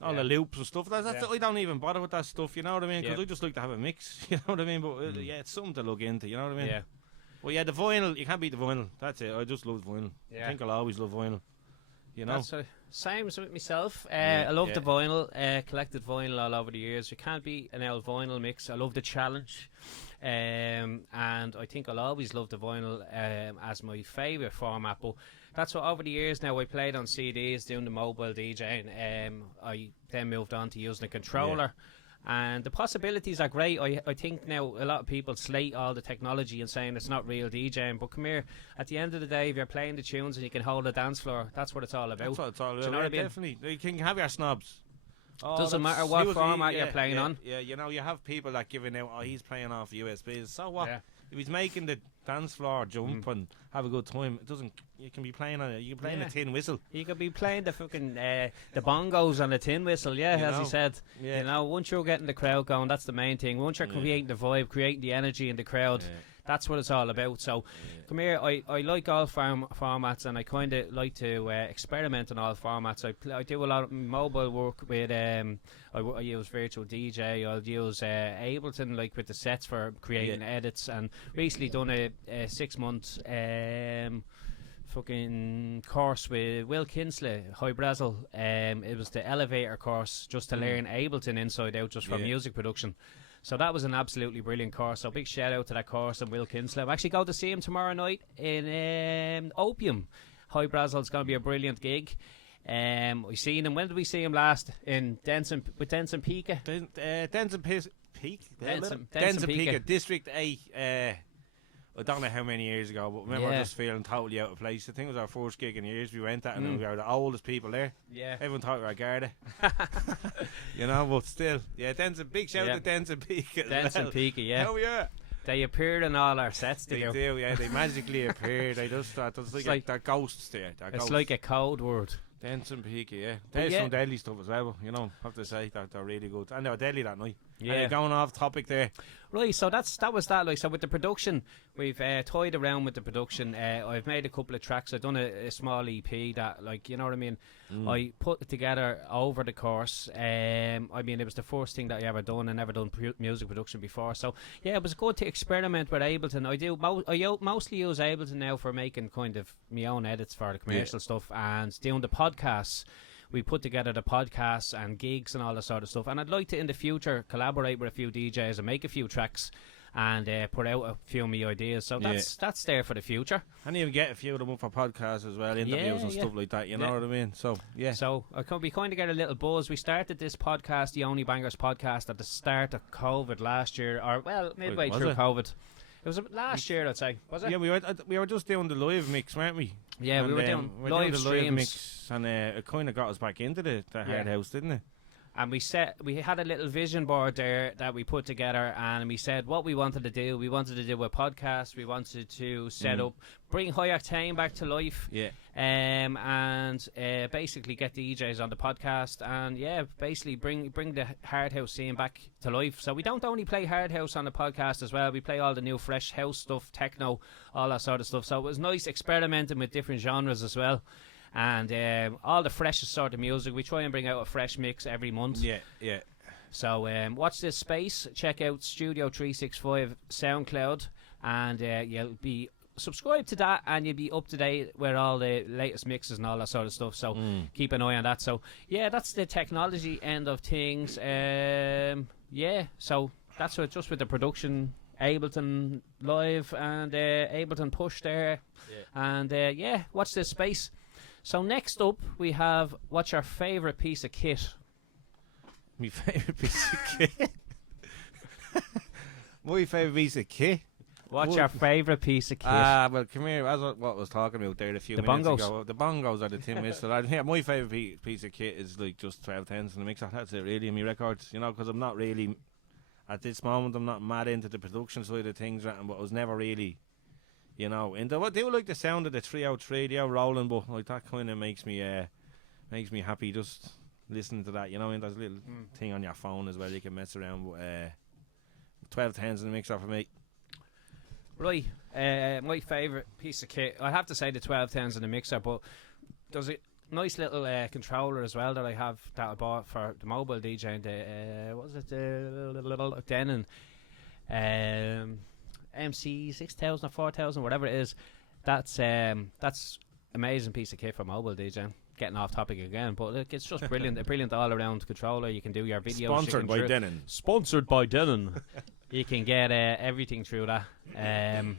All the loops and stuff. That's I don't even bother with that stuff. You know what I mean? Because I just like to have a mix. You know what I mean? But it's something to look into. You know what I mean? Yeah. Well, yeah, the vinyl, you can't beat the vinyl. That's it. I just love vinyl. I think I'll always love vinyl. You know? That's same as with myself. I love the vinyl. Collected vinyl all over the years. You can't beat an old vinyl mix. I love the challenge. And I think I'll always love the vinyl as my favourite format. But that's what over the years now I played on CDs doing the mobile DJing. I then moved on to using a controller. And the possibilities are great. I think now a lot of people slate all the technology and saying it's not real DJing. But come here, at the end of the day, if you're playing the tunes and you can hold a dance floor, that's what it's all about. That's what it's all about. Do you know what I mean? Definitely. You can have your snobs. Doesn't matter what format you're playing on. Yeah, you know, you have people that giving out, he's playing off USBs. So what? Yeah. If he's making the dance floor jump and have a good time, it doesn't. You can be playing on it. You can play on a tin whistle. You could be playing the fucking the bongos on a tin whistle. Yeah, as he said. Yeah. You know, once you're getting the crowd going, that's the main thing. Once you're creating the vibe, creating the energy in the crowd, that's what it's all about. So, come here. I like all formats, and I kind of like to experiment in all formats. I do a lot of mobile work with. I use Virtual DJ. I'll use Ableton, like with the sets for creating edits, and recently done a 6-month fucking course with Will Kinsley, High Brazel. It was the elevator course just to learn Ableton inside out, just for music production. So that was an absolutely brilliant course. So big shout out to that course and Will Kinsley. I'm actually going to see him tomorrow night in Opium. High Brazel's going to be a brilliant gig. We seen him. When did we see him last? In Denson Pika. Denson Pika, District 8. I don't know how many years ago, but remember just feeling totally out of place. I think it was our first gig in years we went at, and we were the oldest people there. Yeah. Everyone thought we were Garda. You know, but still. Yeah, Denson, big shout out to Denson Pika. Denson Pika, yeah. Oh, yeah. They appeared in all our sets. They do, yeah. They magically appear. They just thought like they're ghosts there. It's like a code word. Denson Pika, yeah. There's some deadly stuff as well, you know, I have to say that they're really good. And they were deadly that night. Yeah. Going off topic there. Right, so that was that. Like, so with the production, we've toyed around with the production. I've made a couple of tracks. I've done a small EP that, like, you know what I mean? I put it together over the course. I mean, it was the first thing that I ever done. I never done music production before. So, yeah, it was good to experiment with Ableton. I mostly use Ableton now for making kind of my own edits for the commercial stuff and doing the podcasts. We put together the podcasts and gigs and all that sort of stuff. And I'd like to, in the future, collaborate with a few DJs and make a few tracks and put out a few of my ideas. So that's there for the future. And even get a few of them up for podcasts as well, interviews and stuff like that, you know what I mean? So, yeah. So, we kind of get a little buzz. We started this podcast, the Only Bangers podcast, at the start of COVID last year, or, well, midway through COVID. It was last year, I'd say, was it? Yeah, we were just doing the live mix, weren't we? Yeah, we were doing live streams. Mix, and it kind of got us back into the hard house, didn't it? And we had a little vision board there that we put together, and we said what we wanted to do. We wanted to do a podcast. We wanted to set up, bring High Octane back to life. Yeah. And basically get the DJs on the podcast, and basically bring the hard house scene back to life. So we don't only play hard house on the podcast as well. We play all the new fresh house stuff, techno, all that sort of stuff. So it was nice experimenting with different genres as well. And all the freshest sort of music. We try and bring out a fresh mix every month. Yeah. So watch this space. Check out Studio 365 SoundCloud, and you'll be subscribed to that, and you'll be up to date with all the latest mixes and all that sort of stuff. So keep an eye on that. So that's the technology end of things. So that's what, just with the production Ableton Live and Ableton Push there. And watch this space. So next up we have, what's your favourite piece of kit? My favourite piece of kit. My favourite piece of kit. What's your favourite piece of kit? Well, come here. As what I was talking about there a few minutes bongos. ago. The bongos are the thing. My favourite piece of kit is like just 12 tens in the mixer. That's it, really, in my records. You know, because I'm not really, at this moment, I'm not mad into the production side of things, but I was never really, you know. And I do like the sound of the 303, the old rolling, but like that kind of makes me happy just listening to that. You know, and there's a little thing on your phone as well you can mess around with. 12 tens in the mixer for me. Right, my favourite piece of kit, I have to say the 1210s in the mixer, but there's a nice little controller as well that I have that I bought for the mobile DJ, the what was it, the little Denon MC 6000 or 4000, whatever it is. That's amazing piece of kit for mobile DJ. Getting off topic again, but look, it's just brilliant. A brilliant all-around controller. You can do your videos. Sponsored by Denon. Sponsored by Denon. You can get everything through that. And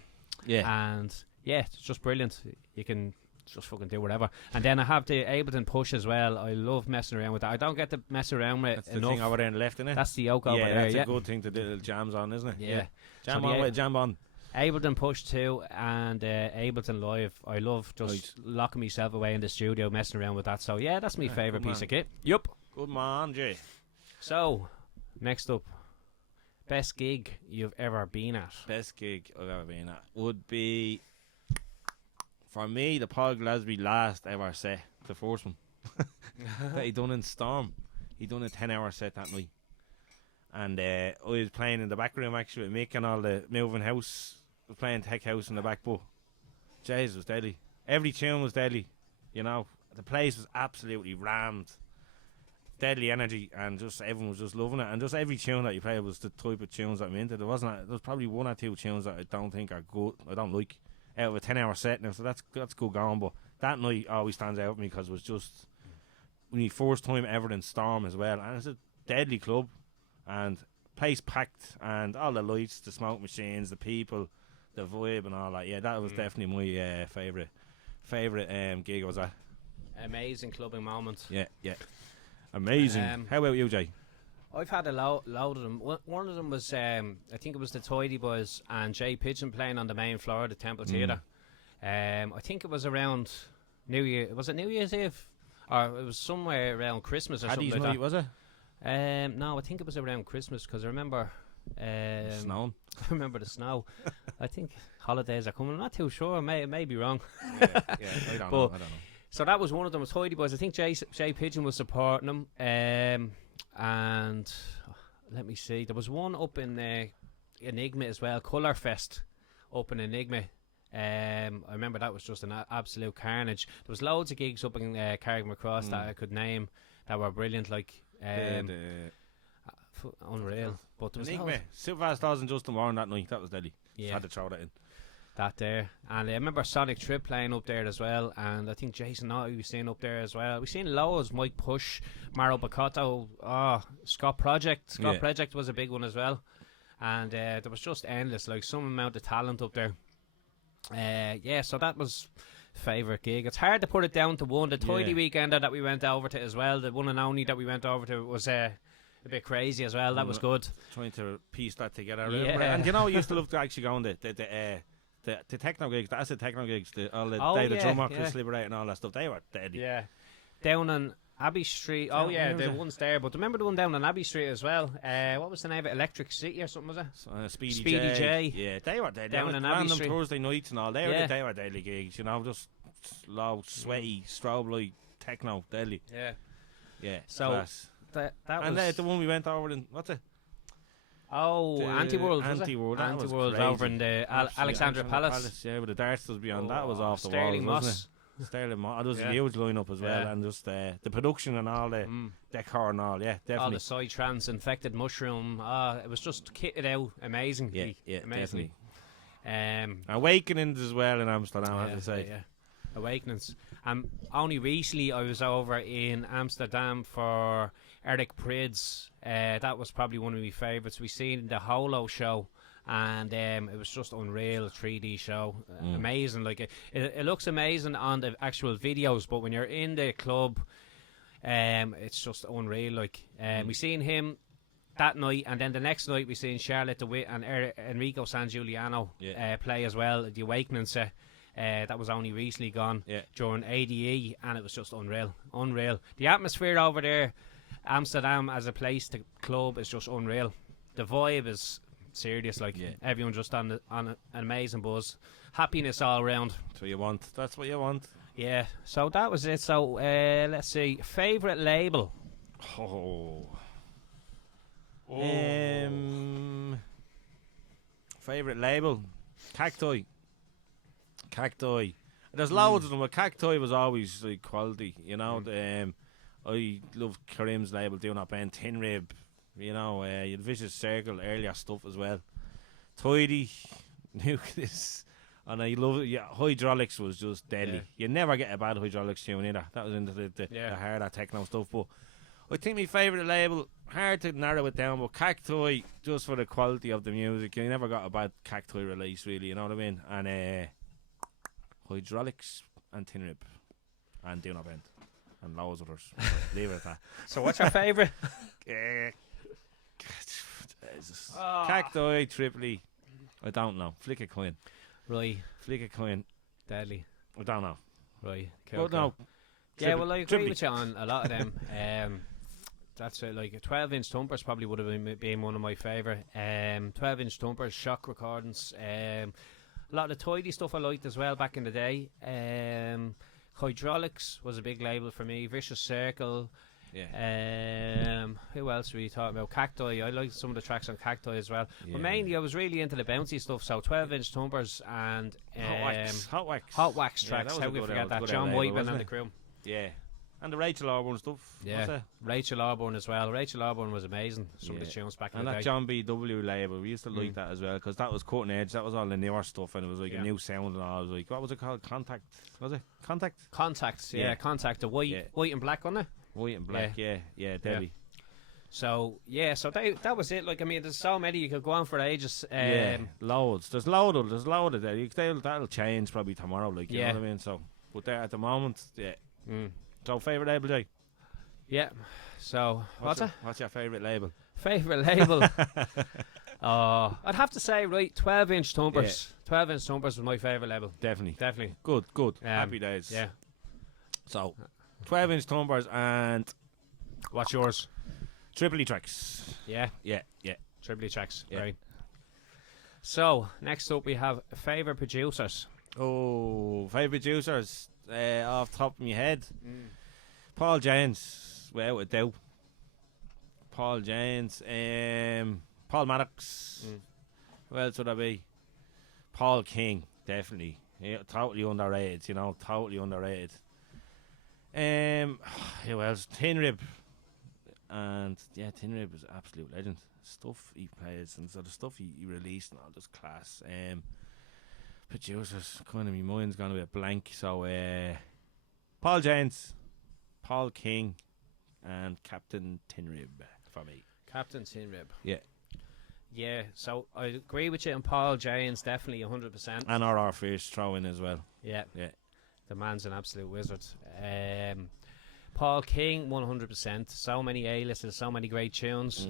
it's just brilliant. You can just fucking do whatever. And then I have the Ableton Push as well. I love messing around with that. I don't get to mess around with it That's enough. the thing over there on the left, isn't it? That's the yoke over there. That's a good thing to do little jams on, isn't it? Yeah. Jam So on, jam on. Ableton Push 2 and Ableton Live. I love just locking myself away in the studio, messing around with that. So yeah, that's my favourite piece of kit. Yup. Good man, Jay. So, next up, best gig you've ever been at? Best gig I've ever been at would be, for me, the Paul Glasby last ever set, the first one that he done in Storm. He done a 10-hour set that night, and I was playing in the back room actually with Mick and all the moving house. Was playing tech house in the back, but Jays was deadly. Every tune was deadly. You know, the place was absolutely rammed. Deadly energy, and just everyone was just loving it. And just every tune that you played was the type of tunes that I'm into. There was probably one or two tunes that I don't think are good. I don't like out of a 10-hour set now. So that's good going. But that night always stands out for me because it was just my first time ever in Storm as well. And it's a deadly club, and place packed, and all the lights, the smoke machines, the people, the vibe, and all that. Yeah, that was definitely my favourite gig I was at. Amazing clubbing moment. Yeah. Amazing. How about you, Jay? I've had a load of them. One of them was, I think it was the Tidy Boys and Jay Pigeon playing on the main floor of the Temple Theatre. I think it was around New Year. Was it New Year's Eve? Or it was somewhere around Christmas or Paddy's something like night, was it? that. No, I think it was around Christmas because I remember... Snowing. I remember the snow. I think holidays are coming. I'm not too sure. I may be wrong. I don't know. So that was one of them. Was Tidy Boys. I think Jay Pigeon was supporting them. And let me see. There was one up in Enigma as well. Colour Fest up in Enigma. I remember that was just an absolute carnage. There was loads of gigs up in Carrickmacross that I could name that were brilliant. Like unreal. But there was Enigma. Superfast Dawes and Justin Warren that night. That was deadly. Yeah. Just had to throw that in. That there. And I remember Sonic Trip playing up there as well. And I think Jason Naughty was seen up there as well. We've seen loads. Mike Push, Maro Bacotto, Scott Project. Scott Project was a big one as well. And there was just endless, like some amount of talent up there. So that was favourite gig. It's hard to put it down to one. The Tidy Weekender that we went over to as well, the one and only that we went over to, was a bit crazy as well. That was good. Trying to piece that together. Yeah. And you know, I used to love to actually go on the techno gigs, the acid techno gigs, the drummer, Chris Liberate and all that stuff. They were deadly. Yeah. Down on Abbey Street. Oh yeah, the ones there. But remember the one down on Abbey Street as well? What was the name of it? Electric City or something, was it? Speedy J. Yeah, they were deadly. Down on Abbey Street. Thursday nights and all. They were deadly gigs. You know, just loud, sweaty, strobe light techno, deadly. Yeah. Yeah. So class. that and was the one we went over in, what's it? Oh, Anti-World, Anti-World over in the Alexandra Palace. Yeah, with the darts beyond. That was off the Sterling walls, Moss. wasn't it? Sterling Moss. It was a huge lineup as well, and just the production and all the decor and all. Yeah, definitely. All the Psytrance, Infected Mushroom. It was just kitted out amazingly. Yeah, amazingly. Awakenings as well in Amsterdam, I have to say. Yeah. Awakenings. Only recently I was over in Amsterdam for Eric Prydz. That was probably one of my favourites. We seen the Holo show, and it was just unreal 3D show, amazing. Like it looks amazing on the actual videos, but when you're in the club, it's just unreal. Like we seen him that night, and then the next night we seen Charlotte DeWitt and Enrico San Giuliano play as well at the Awakening set. That was only recently gone during ADE, and it was just unreal. The atmosphere over there, Amsterdam as a place to club, is just unreal. The vibe is serious. Like everyone just on an amazing buzz, happiness all around. That's what you want. That's what you want. Yeah. So that was it. So let's see. Favorite label. Favorite label, Cacti. There's loads of them, but Cacti was always like quality, you know. I love Karim's label, doing up and Tin Rib, you know. You had Vicious Circle, earlier stuff as well. Tidy, Nucleus, and I love it. Yeah, Hydraulics was just deadly. You never get a bad Hydraulics tune either. That was into the harder techno stuff. But I think my favourite label, hard to narrow it down, but Cacti, just for the quality of the music. You never got a bad Cacti release, really, you know what I mean? And Hydraulics and Tin Rib and Doing Up End and loads of others. Leave it at that. So what's your favourite? Cacti, Tripoli, I don't know. Flick a coin. Right. Flick a coin. Deadly. I don't know. Right. Cool, But no. Yeah, well, I agree with you on a lot of them. That's like a 12-inch Thumpers probably would have been one of my favourite. 12-inch Thumpers, Shock Recordings. A lot of the Tidy stuff I liked as well back in the day. Hydraulics was a big label for me. Vicious Circle. Yeah. Who else were you talking about? Cacti. I liked some of the tracks on Cacti as well. But mainly I was really into the bouncy stuff. So 12-inch Thumpers and Hot Wax tracks. How we forget that? John Whiteman and the crew. Yeah. And the Rachel Osborne stuff. Yeah. Rachel Osborne as well. Rachel Osborne was amazing. Some of the tunes back in the day. And that John B.W. label, we used to like that as well, because that was cutting edge. That was all the newer stuff, and it was like a new sound and all. I was like, what was it called? Contact? Was it? Contact? Contact, Contact. The white and black, wasn't it? White and black, yeah, deadly. So that was it. Like, I mean, there's so many you could go on for ages. Loads. There's load of there. That'll change probably tomorrow. Like, you know what I mean. So, but there at the moment, So, favourite label, Jay? Yeah. So what's your favourite label? Favourite label? I'd have to say 12-inch Thumpers. 12-inch Thumpers was my favourite label. Definitely. Good. Happy days. Yeah. So, 12-inch Thumpers and what's yours? Tripoli tracks. Yeah. Tripoli tracks. Yeah. Right. So next up we have favourite producers. Oh, favourite producers. Off the top of my head, Paul James, without a doubt. Paul James, Paul Maddox. Who else would I be? Paul King, definitely. Totally underrated, totally underrated. Who else? Tin Rib. And Tin Rib is an absolute legend. Stuff he plays and so the stuff he released and all this class. Producers, kind of my mind's gone a bit blank. So Paul James, Paul King, and Captain Tin Rib for me. Captain Tin Rib. Yeah. So I agree with you on Paul James, definitely 100%. And our Fish throw in as well. Yeah. The man's an absolute wizard. Paul King, 100%. So many A-listers, so many great tunes.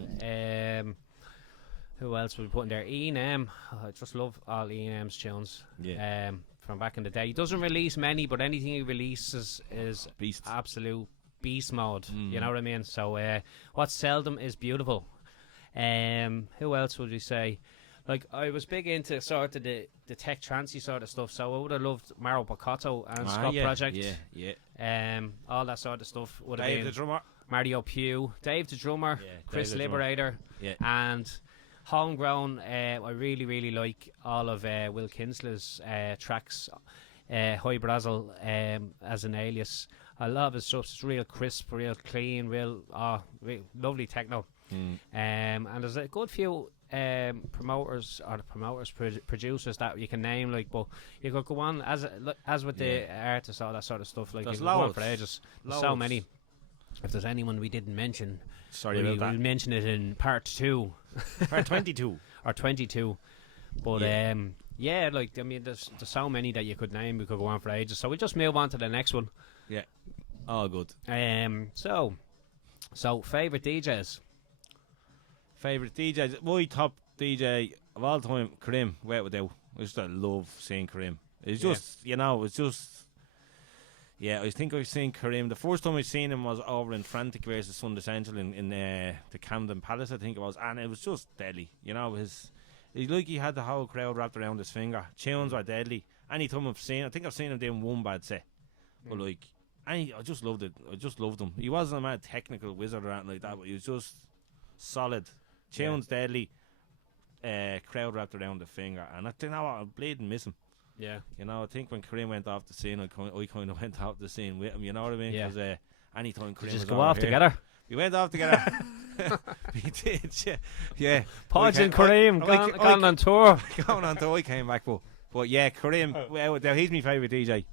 Who else would we put in there? Ian M. I just love all Ian M's tunes. From back in the day. He doesn't release many, but anything he releases is beast. Absolute beast mode. You know what I mean? So what's seldom is beautiful. Who else would we say? Like, I was big into sort of the tech trancey sort of stuff, so I would have loved Maro Pocotto and Scott Project. All that sort of stuff would have been. Dave the drummer. Mario Pugh, Dave the drummer, Chris Liberator, and homegrown. I really, really like all of Will Kinsley's tracks. High Brazzle as an alias. I love his stuff. It's real crisp, real clean, real lovely techno. And there's a good few producers that you can name, like, but you could go on as with the artists, all that sort of stuff. Like, there's you could go on for ages. There's so many. If there's anyone we didn't mention, sorry about that. We'll mention it in part 2. Part 22. Or 22. But yeah, like I mean, there's so many that you could name. We could go on for ages. So we'll just move on to the next one. Yeah. All good. So favorite DJs. Favourite DJs? My top DJ of all time, Karim, without a doubt. I just love seeing Karim. It's just, it's just... Yeah, I think I've seen Karim. The first time I seen him was over in Frantic versus Sunday Central in the Camden Palace, I think it was. And it was just deadly. He had the whole crowd wrapped around his finger. Tunes were deadly. Anytime I've seen him doing one bad set. But I just loved it. I just loved him. He wasn't a mad technical wizard or anything like that, but he was just solid. Tunes deadly. Crowd wrapped around the finger. And I think I bleeding miss him. Yeah. I think when Karim went off the scene, I kind of went off the scene with him. You know what I mean? Yeah. Because anytime Karim Just was go over off here, together. we went off together. We did, yeah. Podge and Kareem gone on tour. Going on tour, I came back, but yeah, Kareem, well, he's my favourite DJ.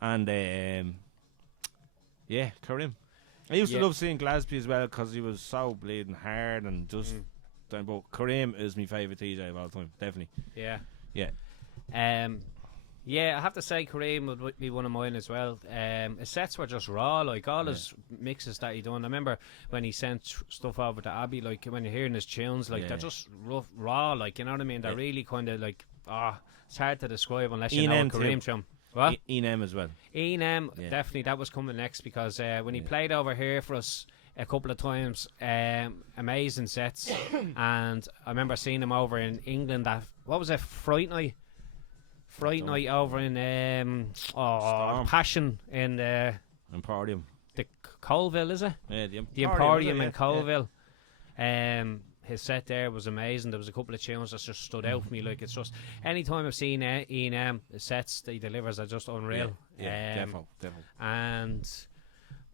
And yeah, Kareem. I used to love seeing Glasby as well because he was so bleeding hard and just. But Kareem is my favourite DJ of all time, definitely. Yeah. Yeah. Yeah, I have to say Kareem would be one of mine as well. His sets were just raw, like all his mixes that he done. I remember when he sent stuff over to Abbey, like when you're hearing his tunes, like they're just rough, raw, like, you know what I mean? They're really kind of like, it's hard to describe unless you know a Kareem tune. What? Enem as well. Enem, definitely, that was coming next because when he played over here for us a couple of times, amazing sets. And I remember seeing him over in England at, what was it, Fright Night over in Passion in the Emporium. The Colville, is it? Yeah, the Emporium in Colville. His set there was amazing. There was a couple of tunes that just stood out for me. Like, it's just any time I've seen Ian the sets that he delivers are just unreal. Definitely. And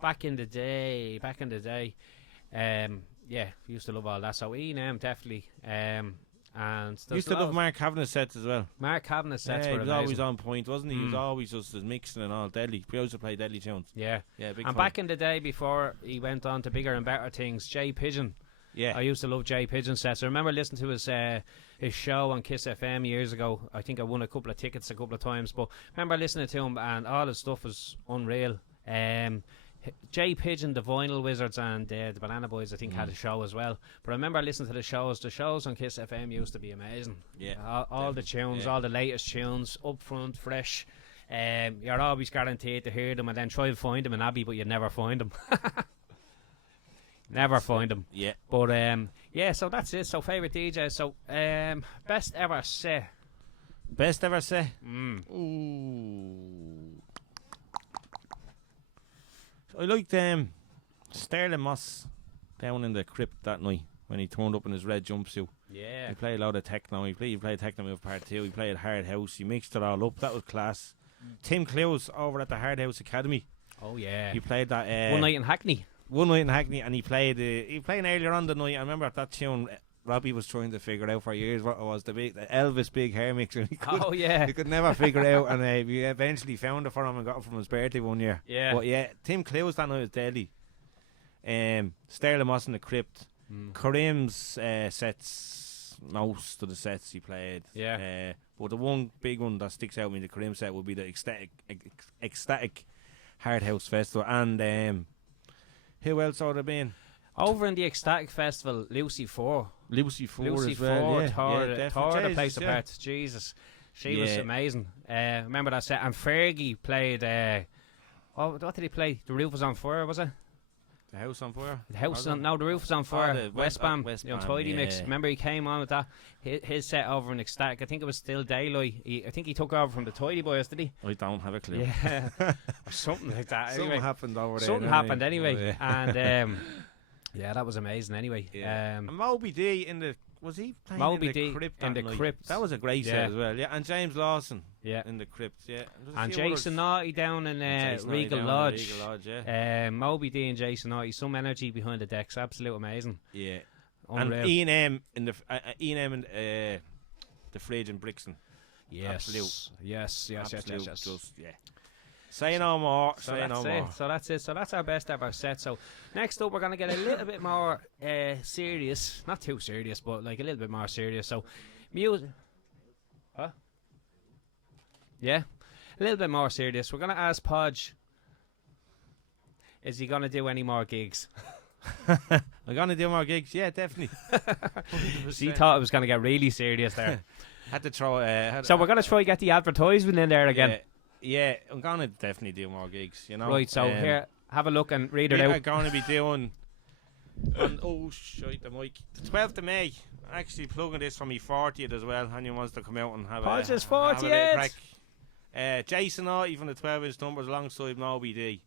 back in the day, we used to love all that. So Ian definitely. And used to love Mark Kavanagh's sets as well. Mark Kavanagh's sets were he was amazing. always on point, wasn't he? He was always just mixing and all deadly. He used to play deadly tunes. Yeah. Big and fan. back in the day before he went on to bigger and better things, Jay Pigeon. Yeah. I used to love Jay Pigeon sets. I remember listening to his show on Kiss FM years ago. I think I won a couple of tickets a couple of times, but I remember listening to him and all his stuff was unreal. Jay Pigeon, the Vinyl Wizards, and the Banana Boys, I think, had a show as well. But I remember listening to the shows. The shows on Kiss FM used to be amazing. Yeah, all the tunes, all the latest tunes, up front, fresh. You're always guaranteed to hear them, and then try to find them in Abbey, but you'd never find them. Never find them. Yeah. But so that's it. So favourite DJ. So best ever set. Best ever set. Ooh. I liked Sterling Moss down in the crypt that night when he turned up in his red jumpsuit. Yeah. He played a lot of techno. He played Techno Move Part 2. He played Hard House. He mixed it all up. That was class. Tim Clowes over at the Hard House Academy. Oh yeah. He played that One Night in Hackney. and he played earlier on the night. I remember that tune Robbie was trying to figure out for years what it was, the Elvis big hair mixer. He could never figure it out, and we eventually found it for him and got it from his birthday one year. Yeah. But yeah, Tim Clowes that night was deadly. Sterling Moss in the crypt. Kareem's sets, most of the sets he played. Yeah. But the one big one that sticks out with the Kareem set would be the Ecstatic Hard House Festival. And who else would have been? Over in the Ecstatic Festival, Lucy 4. Lucy as 4 tore the place Jesus, apart. Jesus. She was amazing. Remember that set? And Fergie played... what did he play? The Roof Was On Fire, was it? The House on Fire? The Roof Was On Fire. The West Bam. West The Bam, Untidy mix. yeah. Remember he came on with that? His set over in Ecstatic. I think it was Still Daylight. I think he took over from the Tidy Boys, did he? I don't have a clue. Yeah. Or something like that. Something anyway. happened over there. Something happened anyway. Oh, yeah. And yeah, that was amazing anyway. Yeah. And Moby D in the... Was he playing Moby in the D crypt in that the night? crypt. That was a great set as well. Yeah, and James Lawson in the crypt. Yeah, and Jason Naughty down in Regal Lodge. Yeah. Moby D and Jason Naughty, some energy behind the decks, absolute amazing. Yeah. Unreal. And Ian M in the the fridge in Brixton. Yes. Absolute. Yes. Just say no more. Say no more. So that's it. So that's our best ever set. So next up, we're going to get a little bit more serious. Not too serious, but like a little bit more serious. So Yeah. A little bit more serious. We're going to ask Podge, is he going to do any more gigs? I'm going to do more gigs. Yeah, definitely. He thought it was going to get really serious there. Had to throw. So we're going to try to get the advertisement in there again. Yeah, I'm going to definitely do more gigs, you know. Right, so here, have a look and read it we out. are going to be doing... oh, shite, the mic. The 12th of May. Actually plugging this for me 40th as well. Anyone wants to come out and have Podge's have a bit of 40th. crack. Jason Orty from the 12-inch numbers alongside Moby D.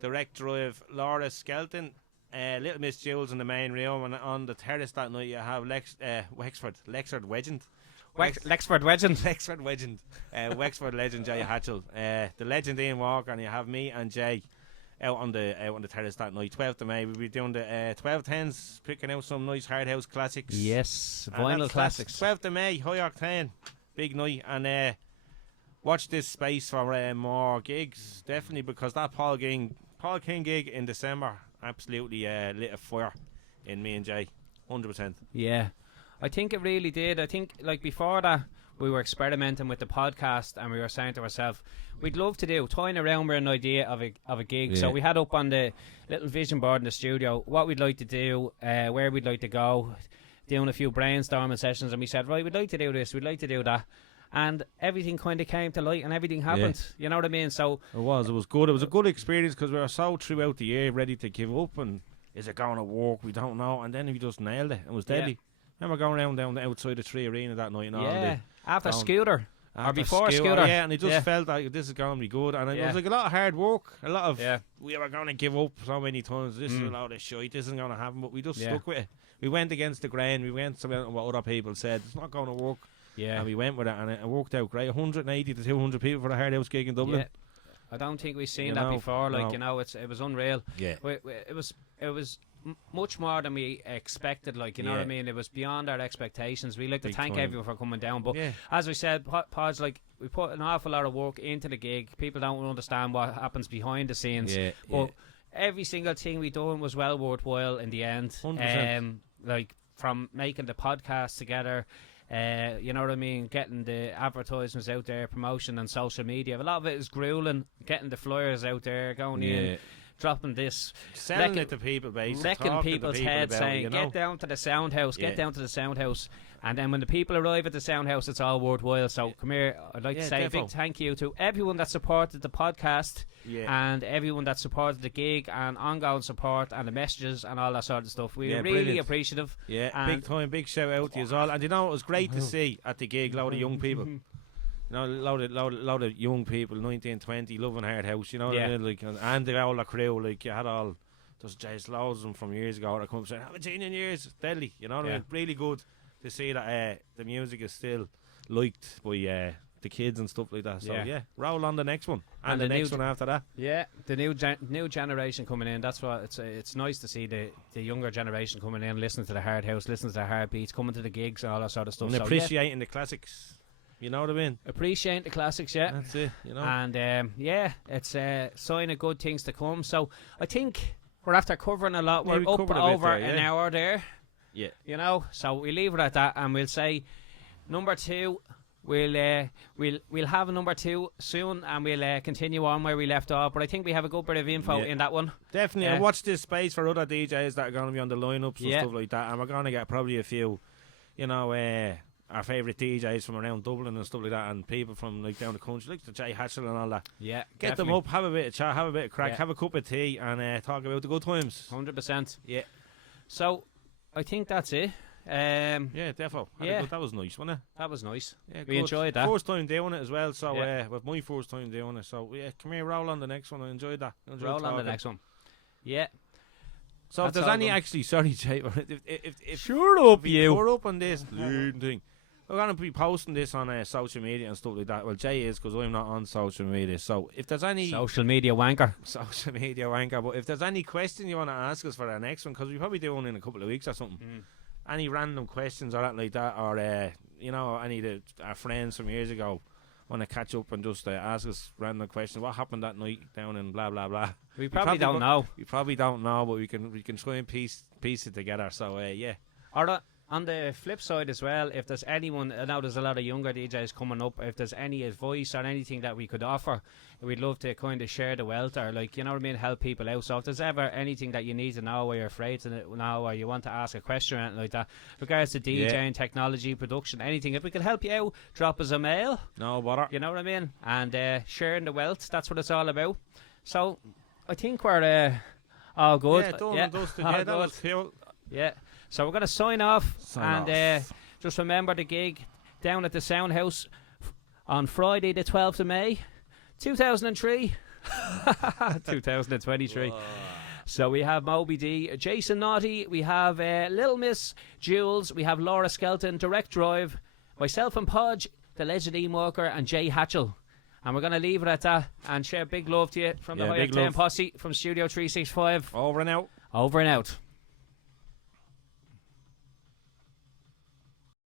Direct Drive, Laura Skelton, Little Miss Jules in the main room, and on the terrace that night you have Lexford Legend. Lexford Legend. Lexford Legend. Wexford Legend Jay Hatchell. The legend Ian Walker, and you have me and Jay out on the terrace that night. 12th of May. We'll be doing the 1210s, picking out some nice hard house classics. Yes, And vinyl that's classics. 12th of May, High Octane. Big night. And watch this space for more gigs. Definitely, because that Paul King gig in December absolutely lit a fire in me and Jay. 100%. Yeah, I think it really did. I think, like, before that, we were experimenting with the podcast, and we were saying to ourselves, we'd love to do toying around with an idea of a gig. Yeah. So we had up on the little vision board in the studio what we'd like to do, where we'd like to go, doing a few brainstorming sessions, and we said, right, we'd like to do this, we'd like to do that, and everything kind of came to light, and everything happened. You know what I mean? So It was good. It was a good experience, because we were so throughout the year ready to give up, and is it going to work? We don't know. And then we just nailed it. It was deadly. Remember going around down the outside the Tree Arena that night and all yeah, day. after down- Scooter. After before Scooter. yeah, and it just felt like this is going to be good, and it was like a lot of hard work, a lot of we were going to give up so many times. This is a lot of shit. This isn't going to happen, but we just stuck with it. We went against the grain. We went to what other people said. It's not going to work. Yeah, and we went with it, and it worked out great. 180 to 200 people for the hard house gig in Dublin. Yeah. I don't think we've seen You that know, before. Like, no. you know, it was unreal. Yeah. It was much more than we expected. Like, you know what I mean? It was beyond our expectations. We like to Big thank time. everyone for coming down. But Yeah. as we said, Podge, like, we put an awful lot of work into the gig. People don't understand what happens behind the scenes. Yeah, But every single thing we done was well worthwhile in the end. 100%. Like, from making the podcast together, you know what I mean, getting the advertisements out there, promotion and social media. A lot of it is grueling, getting the flyers out there, going in, dropping this, Selling it to people, basically. wrecking talking to people's people heads, about it, saying, you know? get down to the sound house, get Yeah. down to the sound house. And then when the people arrive at the sound house, it's all worthwhile. So come here, I'd like to Yeah, say a big defo. thank you to everyone that supported the podcast Yeah. and everyone that supported the gig and ongoing support and the messages and all that sort of stuff. We Yeah, were really brilliant. appreciative. Yeah, And- big time, big shout out to you all. And you know, it was great to see at the gig, load of young people. You know, load of young people, 19, 20, loving hard house. You know what I mean? Like, and the all the crew, like you had all. There's just loads of them from years ago that come up saying, I haven't seen you in years. It's deadly. You know what I mean? Really good to see that the music is still liked by the kids and stuff like that. So yeah, roll on the next one and the next one after that. Yeah, the new generation coming in. That's what it's nice to see the younger generation coming in, listening to the hard house, listening to the heartbeats, coming to the gigs and all that sort of stuff. And So, appreciating the classics. You know what I mean? appreciate the classics, yeah. That's it. You know. And it's a sign of good things to come. So I think we're after covering a lot. We're we up covered a bit over there, an yeah. hour there. Yeah. You know, so we leave it at that, and we'll say number 2. We'll have a number 2 soon, and we'll continue on where we left off. But I think we have a good bit of info in that one. Definitely. And watch this space for other DJs that are going to be on the lineups and stuff like that. And we're going to get probably a few, you know, our favourite DJs from around Dublin and stuff like that, and people from like down the country, like the Jay Hatchell and all that. Yeah, Get them up, have a bit of chat, have a bit of crack, have a cup of tea, and talk about the good times. 100%. Yeah. So I think that's it. Yeah, defo. That was nice, wasn't it? That was nice. Yeah, We good. enjoyed that. First time doing it as well, so with my first time doing it. So yeah, come here, roll on the next one. I enjoyed that. Roll on the next one. Yeah. So if That's there's all any done. actually, sorry, Jay, if Sure up, we're up on this thing. We're going to be posting this on social media and stuff like that. Well, Jay is, because I'm not on social media. So if there's any Social media wanker. social media wanker, but if there's any question you want to ask us for our next one, because we probably do one in a couple of weeks or something. Any random questions or that like that, or you know, any of our friends from years ago want to catch up and just ask us random questions. What happened that night down in blah blah blah? We probably don't know. We probably don't know, but we can try and piece it together. So yeah. Or On the flip side as well, if there's anyone, now there's a lot of younger DJs coming up, if there's any advice or anything that we could offer, we'd love to kind of share the wealth, or like, you know what I mean, help people out. So if there's ever anything that you need to know, or you're afraid to know, or you want to ask a question or anything like that, regards to DJing, technology, production, anything, if we could help you out, drop us a mail. No bother. You know what I mean? And sharing the wealth, that's what it's all about. So I think we're all good. Yeah, done and dusted. All Yeah, that good. was cool. Yeah. So we're going to sign off. Just remember the gig down at the Sound House on Friday the 12th of May 2003. 2023. Whoa. So we have Moby D, Jason Naughty, we have Little Miss Jules, we have Laura Skelton, Direct Drive, myself and Podge, the Legend E-Walker, and Jay Hatchell. And we're going to leave it at that and share big love to you from the High big Octane love. Posse from Studio 365. Over and out. Over and out.